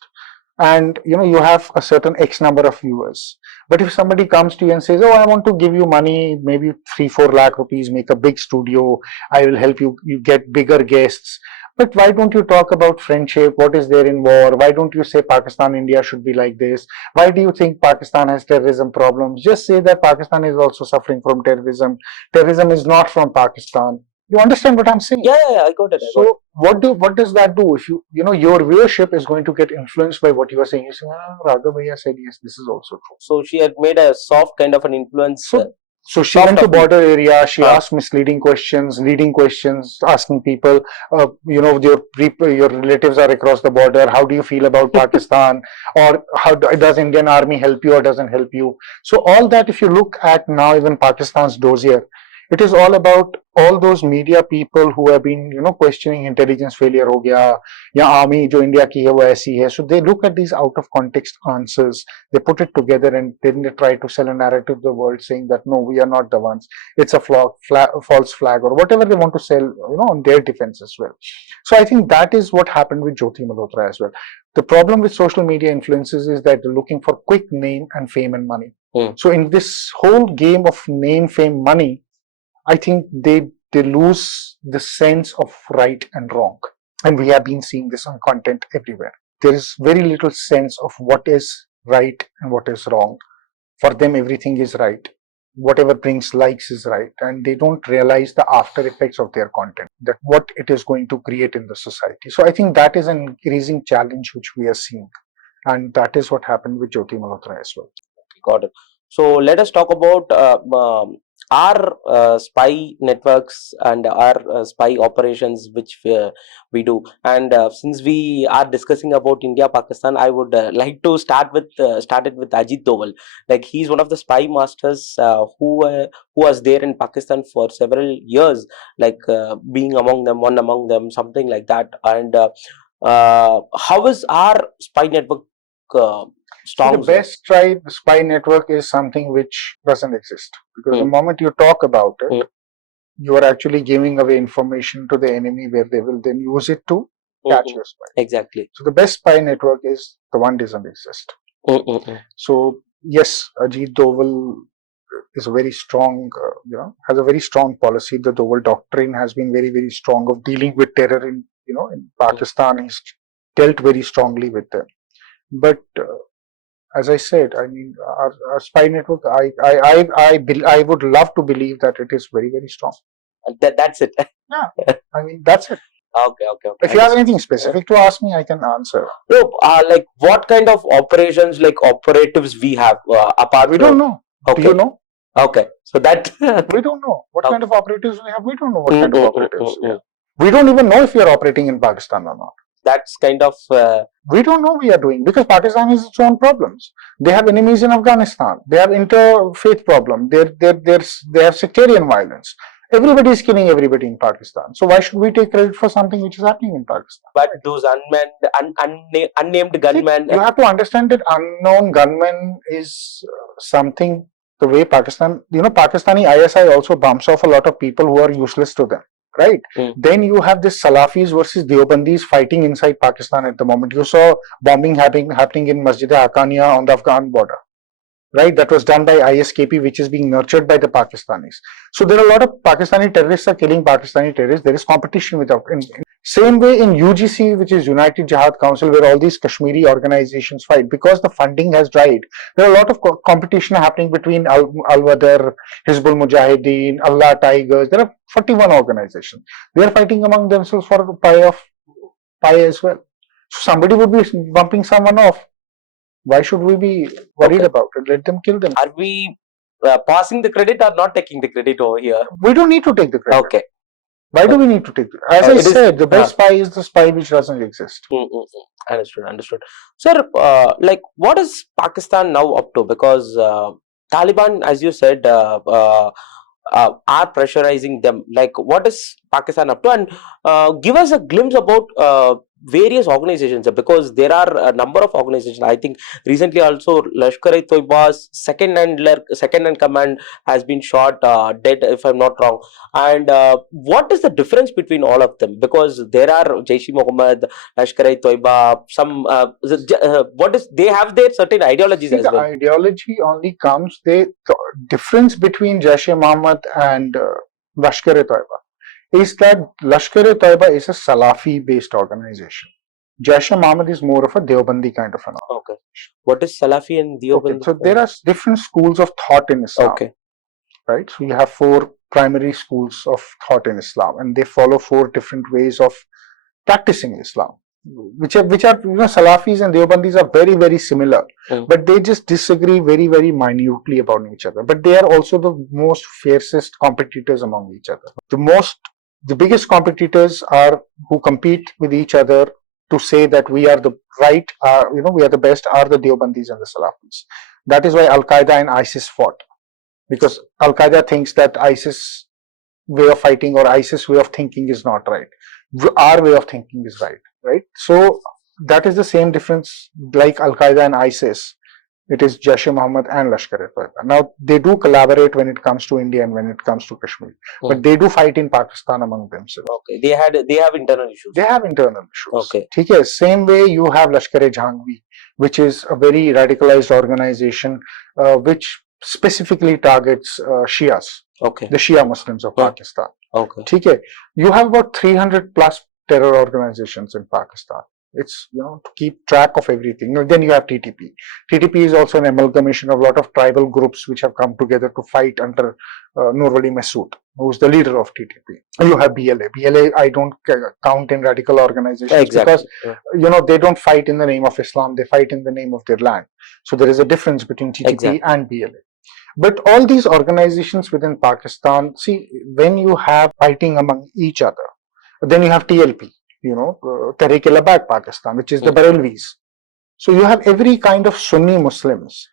and you have a certain X number of viewers. But if somebody comes to you and says, oh, I want to give you money, maybe 3-4 lakh rupees, make a big studio, I will help you get bigger guests. But why don't you talk about friendship? What is there in war? Why don't you say Pakistan, India should be like this? Why do you think Pakistan has terrorism problems? Just say that Pakistan is also suffering from terrorism. Terrorism is not from Pakistan. You understand what I'm saying? Yeah, I got it. So what does that do? If your viewership is going to get influenced by what you are saying. You say, Raghav Bhaiya said yes, this is also true. So she had made a soft kind of an influence. So she went to border area, she asked misleading questions, leading questions, asking people, your relatives are across the border, how do you feel about Pakistan? Or how does Indian army help you or doesn't help you? So all that, if you look at now, even Pakistan's dossier, it is all about all those media people who have been, questioning intelligence failure ho gaya, ya army jo India ki hai wo aisi hai. So they look at these out of context answers, they put it together, and then they try to sell a narrative to the world saying that no, we are not the ones. It's a false flag or whatever they want to sell, on their defense as well. So I think that is what happened with Jyoti Malhotra as well. The problem with social media influencers is that they're looking for quick name and fame and money. So in this whole game of name, fame, money, I think they lose the sense of right and wrong. And we have been seeing this on content everywhere. there is very little sense of what is right and what is wrong. For them, everything is right. Whatever brings likes is right, and they don't realize the after effects of their content, that what it is going to create in the society. So I think that is an increasing challenge which we are seeing, and that is what happened with Jyoti Malhotra as well. Got it. So let us talk about our spy networks and our spy operations which we do. And since we are discussing about India Pakistan, I would like to start it with Ajit Doval. Like, he's one of the spy masters who was there in Pakistan for several years, like being among them, one among them, something like that. And how is our spy network So the strong, sir? best spy network is something which doesn't exist, because the Mm. moment you talk about it, Mm. you are actually giving away information to the enemy, where they will then use it to catch your spy. Exactly. So the best spy network is the one doesn't exist. So yes, Ajit Doval is a very strong, has a very strong policy. The Doval doctrine has been very, very strong of dealing with terror in Pakistan. He's dealt very strongly with them. But as I said, I mean, our spy network, I would love to believe that it is very, very strong. That's it. Yeah, I mean, that's it. Okay. If you have anything specific to ask me, I can answer. No, like what kind of operations, like operatives we have apart We from? don't know. Do you know? Okay, so that We don't know what Okay. kind of operatives we have. We don't know what kind of operatives we mm. have. We don't even know if we are operating in Pakistan or not. That's kind of We don't know we are doing, because Pakistan has its own problems. They have enemies in Afghanistan. They have interfaith problem. They have sectarian violence. Everybody is killing everybody in Pakistan. So why should we take credit for something which is happening in Pakistan? but those unnamed gunmen. You have to understand that unknown gunmen is something, the way Pakistan, Pakistani ISI also bumps off a lot of people who are useless to them, right? Then you have this Salafis versus Deobandis fighting inside Pakistan at the moment. You saw bombing happening in Masjid Haqqaniya on the Afghan border, right? That was done by ISKP, which is being nurtured by the Pakistanis. So there are a lot of Pakistani terrorists are killing Pakistani terrorists. There is competition with same way in UGC, which is United Jihad Council, where all these Kashmiri organizations fight, because the funding has dried. There are a lot of competition happening between Al-Wadar, Hizbul Mujahideen, Allah Tigers. There are 41 organizations. They are fighting among themselves for a pie as well. So somebody would be bumping someone off. Why should we be worried about it? Let them kill them. Are we passing the credit or not taking the credit over here? We don't need to take the credit. Okay. Why do we need to take it? As I said, the best spy is the spy which doesn't exist. Understood. Sir, like, what is Pakistan now up to? Because Taliban, as you said, are pressurizing them. Like, what is Pakistan up to? And give us a glimpse about various organizations, because there are a number of organizations. I think recently also Lashkar-e-Toiba's second hand command has been shot dead, if I'm not wrong. And what is the difference between all of them? Because there are Jaish-e-Mohammed, Lashkar-e-Toiba, some they have their certain ideologies as well. The ideology only comes, the difference between Jaish-e-Mohammed and Lashkar-e-Toiba is that Lashkar-e-Toiba is a Salafi based organization. Jaish-e-Mohammed is more of a Deobandi kind of an organization. Okay. What is Salafi and Deobandi? Okay, so there are different schools of thought in Islam. Okay. Right? So you have 4 primary schools of thought in Islam, and they follow 4 different ways of practicing Islam, which are Salafis and Deobandis are very, very similar, but they just disagree very, very minutely about each other. But they are also the most fiercest competitors among each other. The biggest competitors are who compete with each other to say that we are the right, we are the best, are the Deobandis and the Salafis. That is why Al-Qaeda and ISIS fought, because Al-Qaeda thinks that ISIS way of fighting or ISIS way of thinking is not right. Our way of thinking is right? So that is the same difference, like Al-Qaeda and ISIS. It is Jaish-e-Mohammed and Lashkar-e-Toiba. Now, they do collaborate when it comes to India and when it comes to Kashmir. But they do fight in Pakistan among themselves. Okay, they have internal issues. They have internal issues. Okay. Same way you have Lashkar-e-Jhangvi, which is a very radicalized organization which specifically targets Shias. Okay. The Shia Muslims of Pakistan. Okay. You have about 300 plus terror organizations in Pakistan. It's, to keep track of everything. Then you have TTP. TTP is also an amalgamation of a lot of tribal groups which have come together to fight under Nur Wali Masood, who's the leader of TTP. You have BLA. BLA, I don't count in radical organizations Exactly. because, they don't fight in the name of Islam. They fight in the name of their land. So there is a difference between TTP Exactly. and BLA. But all these organizations within Pakistan, see, when you have fighting among each other, then you have TLP, Tehreek-e-Labad Pakistan, which is the Barelvis. So you have every kind of Sunni Muslims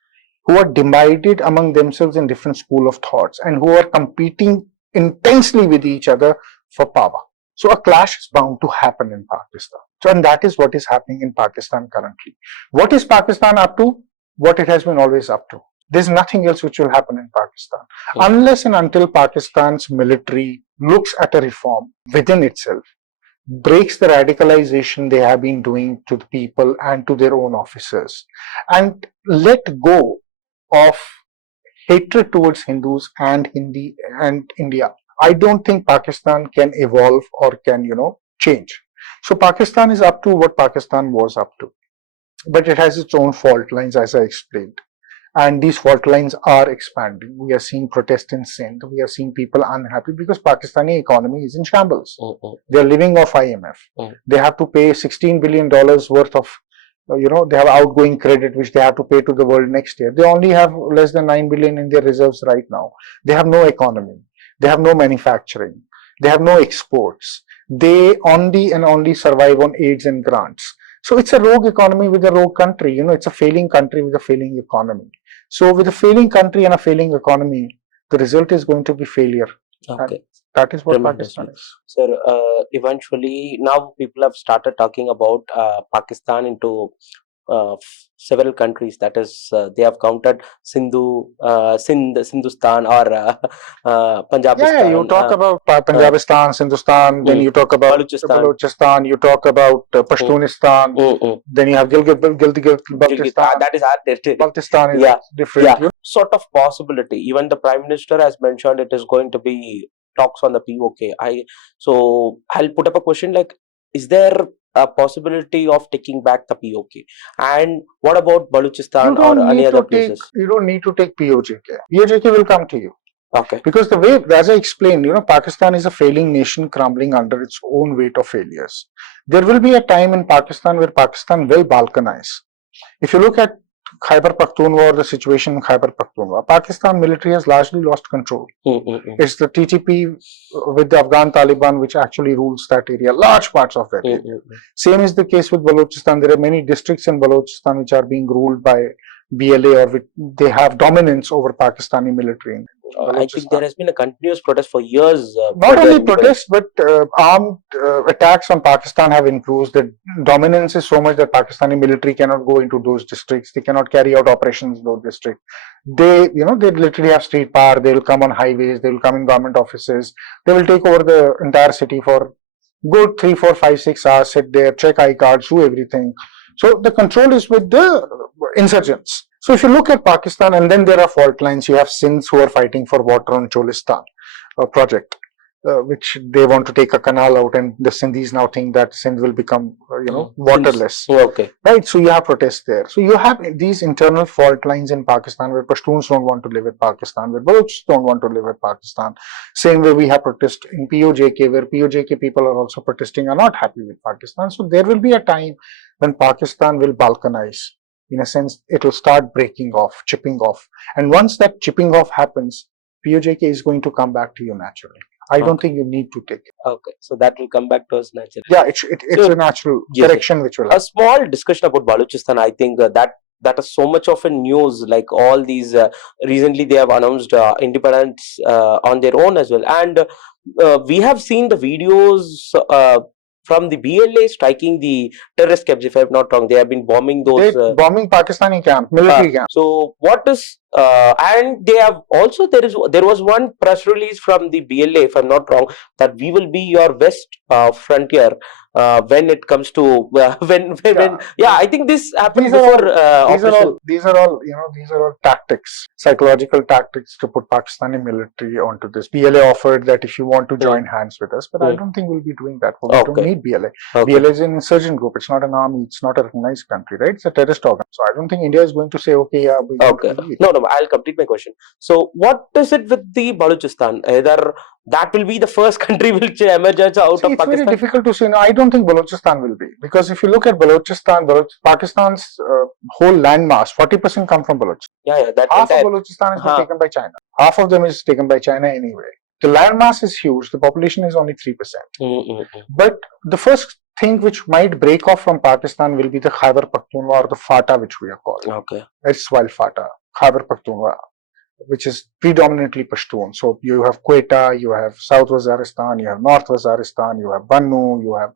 who are divided among themselves in different school of thoughts and who are competing intensely with each other for power. So a clash is bound to happen in Pakistan. So, and that is what is happening in Pakistan currently. What is Pakistan up to? What it has been always up to. There's nothing else which will happen in Pakistan. Unless and until Pakistan's military looks at a reform within itself, breaks the radicalization they have been doing to the people and to their own officers, and let go of hatred towards Hindus and Hindi and India, I don't think Pakistan can evolve or can, change. So Pakistan is up to what Pakistan was up to. But it has its own fault lines, as I explained. And these fault lines are expanding. We are seeing protests in Sindh. We are seeing people unhappy because Pakistani economy is in shambles. They are living off IMF. They have to pay $16 billion worth of, they have outgoing credit which they have to pay to the world next year. They only have less than 9 billion in their reserves right now. They have no economy. They have no manufacturing. They have no exports. They only survive on aids and grants. So it's a rogue economy with a rogue country. It's a failing country with a failing economy. So with a failing country and a failing economy, the result is going to be failure. Okay. And that is what Pakistan is. Sir, eventually now people have started talking about Pakistan into several countries. That is, they have counted Sindhustan or Punjabistan. Yeah, you talk about Punjabistan, Sindhustan, then you talk about Balochistan, you talk about Pashtunistan, then you have Gilgit-Baltistan. That is our territory. Baltistan is different. Yeah. Sort of possibility. Even the Prime Minister has mentioned it is going to be talks on the POK. So I'll put up a question like, is there a possibility of taking back the POK? And what about Balochistan or any other places? You don't need to take POJK. POJK will come to you. Okay. Because the way, as I explained, Pakistan is a failing nation crumbling under its own weight of failures. There will be a time in Pakistan where Pakistan will balkanize. If you look at Khyber Pakhtunkhwa or the situation in Khyber Pakhtunkhwa, Pakistan military has largely lost control. It's the TTP with the Afghan Taliban which actually rules that area, large parts of that area. Same is the case with Balochistan. There are many districts in Balochistan which are being ruled by BLA or they have dominance over Pakistani military. I think there has been a continuous protest for years. Not only protests, but armed attacks on Pakistan have increased. The dominance is so much that Pakistani military cannot go into those districts. They cannot carry out operations in those districts. They literally have street power. They will come on highways. They will come in government offices. They will take over the entire city for good 3, 4, 5, 6 hours. Sit there, check I cards, do everything. So the control is with the insurgents. So if you look at Pakistan, and then there are fault lines, you have Sinds who are fighting for water on Cholistan project, which they want to take a canal out, and the Sindhis now think that Sindh will become, waterless. Okay. Right. So you have protests there. So you have these internal fault lines in Pakistan where Pashtuns don't want to live with Pakistan, where Balochs don't want to live with Pakistan. Same way we have protest in POJK, where POJK people are also protesting, are not happy with Pakistan. So there will be a time when Pakistan will balkanize. In a sense, it will start breaking off, chipping off. And once that chipping off happens, POJK is going to come back to you naturally. I don't think you need to take it. Okay, so that will come back to us naturally. Yeah, it's a natural direction which will happen. A small discussion about Balochistan, I think that is so much of a news, like all these, recently they have announced independence on their own as well. And we have seen the videos from the BLA striking the terrorist camps, if I'm not wrong. They have been bombing those... bombing Pakistani camp, military camp. So what is and they have also there was one press release from the BLA, if I'm not wrong, that we will be your west frontier when it comes to when yeah, I think this happened These are before all, operation. these are all, these are all tactics, psychological tactics to put Pakistani military onto this. BLA offered that if you want to join hands with us, but I don't think we'll be doing that. We don't Okay. need BLA. Okay. BLA is an insurgent group. It's not an army. It's not a recognized country, right? It's a terrorist organ. So I don't think India is going to say, okay, yeah, we want Okay. to lead. No, I'll complete my question. So, what is it with the Balochistan? Either that will be the first country which emerges out See, of it's very Pakistan. difficult to say. No, I don't think Balochistan will be, because if you look at Pakistan's whole landmass, 40% come from Balochistan. Yeah, that Half of entire. Balochistan has been taken by China. Half of them is taken by China anyway. The landmass is huge. The population is only 3%. But the first thing which might break off from Pakistan will be the Khyber Pakhtunkhwa, or the FATA, which we are called. Okay. It's wild FATA, Khyber Pakhtunkhwa, which is predominantly Pashtun. So you have Quetta, you have South Waziristan, you have North Waziristan, you have Bannu, you have,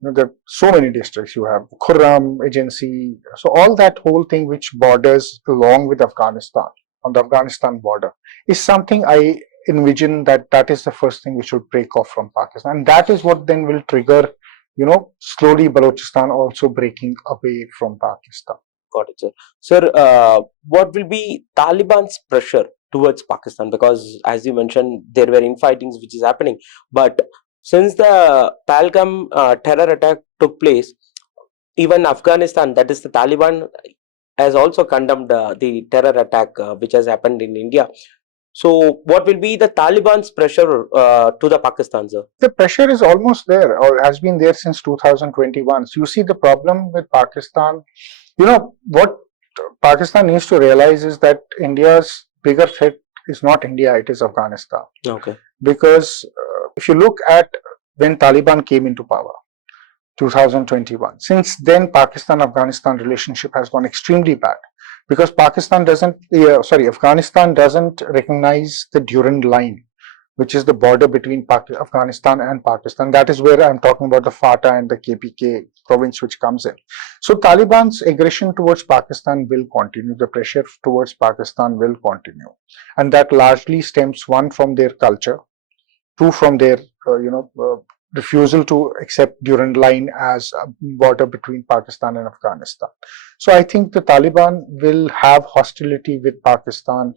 there are so many districts. You have Khurram, Agency. So all that whole thing which borders along with Afghanistan, on the Afghanistan border, is something I envision that is the first thing which would break off from Pakistan. And that is what then will trigger, slowly Balochistan also breaking away from Pakistan. Got it, sir. Sir, what will be Taliban's pressure towards Pakistan? Because as you mentioned, there were infightings which is happening. But since the Pahalgam terror attack took place, even Afghanistan, that is the Taliban, has also condemned the terror attack which has happened in India. So, what will be the Taliban's pressure to the Pakistan, sir? The pressure is almost there, or has been there since 2021. So you see, the problem with Pakistan, what Pakistan needs to realize is that India's bigger threat is not India, it is Afghanistan. Okay. Because if you look at when Taliban came into power, 2021, since then Pakistan-Afghanistan relationship has gone extremely bad, because Afghanistan doesn't recognize the Durand line, which is the border between Afghanistan and Pakistan. That is where I'm talking about the FATA and the KPK province which comes in. So Taliban's aggression towards Pakistan will continue. The pressure towards Pakistan will continue. And that largely stems, one, from their culture, two, from their, refusal to accept Durand line as a border between Pakistan and Afghanistan. So I think the Taliban will have hostility with Pakistan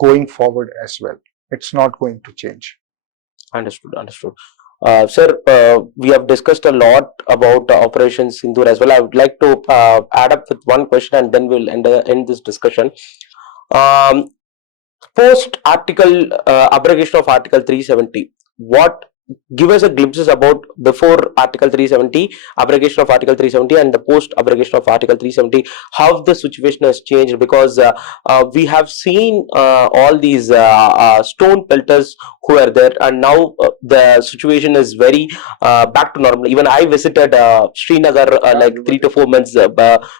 going forward as well. It's not going to change. Understood. Sir, we have discussed a lot about Operation Sindoor as well. I would like to add up with one question, and then we'll end this discussion. Post article abrogation of Article 370, give us a glimpses about before Article 370, abrogation of Article 370, and the post abrogation of Article 370, how the situation has changed, because we have seen all these stone pelters who are there, and now the situation is very back to normal. Even I visited Srinagar like 3 to 4 months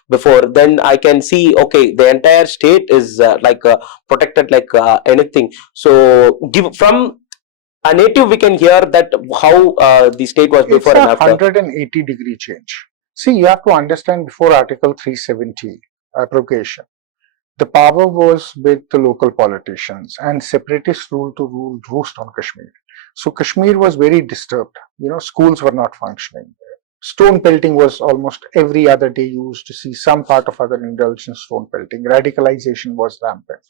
before. Then I can see, okay, the entire state is protected like anything. So from a native, we can hear that how the state was before and after. It's a 180-degree change. See, you have to understand, before Article 370 abrogation, the power was with the local politicians, and separatists ruled roost on Kashmir. So Kashmir was very disturbed. Schools were not functioning. Stone pelting was almost every other day. You used to see some part of other indulgence in stone pelting. Radicalization was rampant.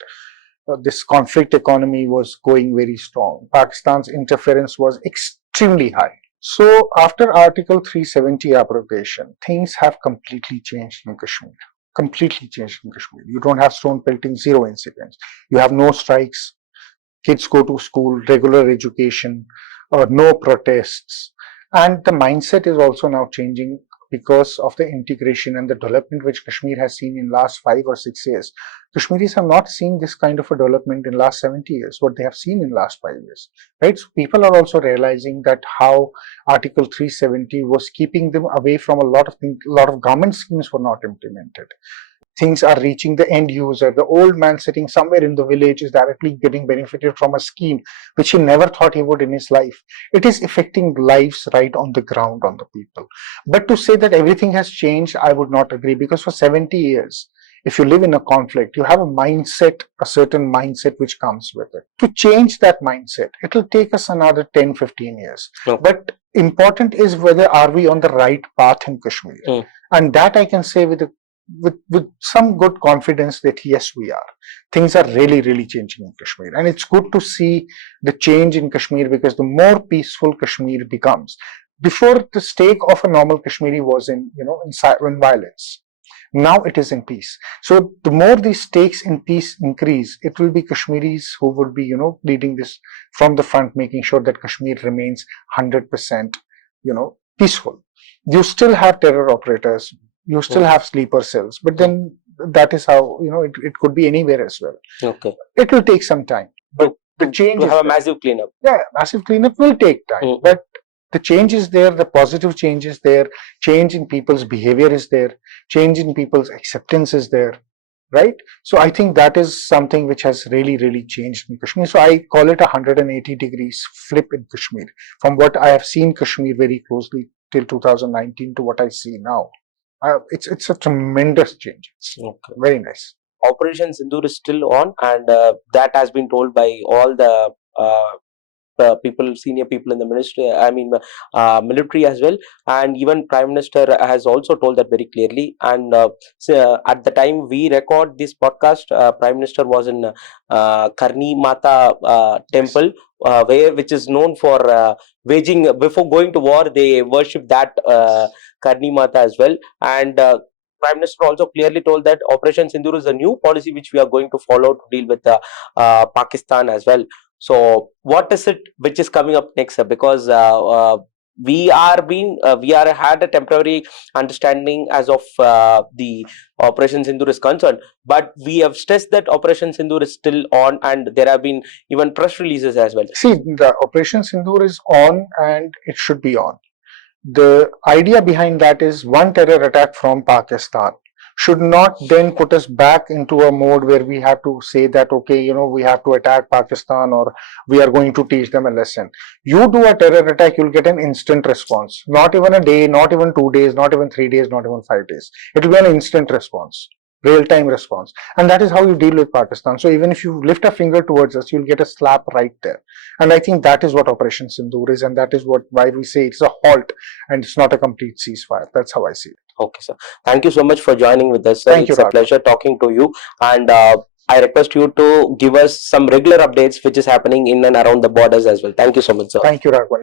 This conflict economy was going very strong. Pakistan's interference was extremely high. So after Article 370 abrogation, things have completely changed in Kashmir. Completely changed in Kashmir. You don't have stone pelting, zero incidents. You have no strikes. Kids go to school, regular education, no protests. And the mindset is also now changing because of the integration and the development which Kashmir has seen in last 5 or 6 years. Kashmiris have not seen this kind of a development in last 70 years, what they have seen in last 5 years, right? So people are also realizing that how Article 370 was keeping them away from a lot of things. A lot of government schemes were not implemented. Things are reaching the end user. The old man sitting somewhere in the village is directly getting benefited from a scheme which he never thought he would in his life. It is affecting lives right on the ground, on the people. But to say that everything has changed, I would not agree, because for 70 years, if you live in a conflict, you have a mindset, a certain mindset which comes with it. To change that mindset, it will take us another 10, 15 years. Okay. But important is whether are we on the right path in Kashmir. And that I can say with some good confidence that yes, we are. Things are really, really changing in Kashmir. And it's good to see the change in Kashmir, because the more peaceful Kashmir becomes. Before, the stake of a normal Kashmiri was in violence. Now it is in peace. So the more these stakes in peace increase, it will be Kashmiris who would be, leading this from the front, making sure that Kashmir remains 100%, peaceful. You still have terror operators, you still have sleeper cells, but then that is how, it could be anywhere as well. Okay. It will take some time, but the change to have a massive cleanup. Yeah, massive cleanup will take time, but the change is there, the positive change is there, change in people's behavior is there, change in people's acceptance is there, right? So I think that is something which has really, really changed in Kashmir. So I call it a 180 degrees flip in Kashmir. From what I have seen Kashmir very closely till 2019 to what I see now, it's a tremendous change. It's very nice. Operation Synindor is still on, and that has been told by all the people, senior people in the ministry, military as well, and even Prime Minister has also told that very clearly. And at the time we record this podcast, Prime Minister was in Karni Mata temple, which is known for waging, before going to war, they worship that Karni Mata as well. And Prime Minister also clearly told that Operation Synindor is a new policy which we are going to follow to deal with Pakistan as well. So what is it which is coming up next, sir? Because we had a temporary understanding as of the Operation Synindor is concerned, but we have stressed that Operation Synindor is still on, and there have been even press releases as well. See, the Operation Synindor is on, and it should be on. The idea behind that is one terror attack from Pakistan should not then put us back into a mode where we have to say that, okay, we have to attack Pakistan or we are going to teach them a lesson. You do a terror attack, you'll get an instant response. Not even a day, not even 2 days, not even 3 days, not even 5 days. It will be an instant response. Real-time response. And that is how you deal with Pakistan. So even if you lift a finger towards us, you'll get a slap right there. And I think that is what Operation Synindor is, and that is why we say it's a halt and it's not a complete ceasefire. That's how I see it. Okay, sir. Thank you so much for joining with us, sir. It's a pleasure talking to you. And I request you to give us some regular updates which is happening in and around the borders as well. Thank you so much, sir. Thank you, Raghavan.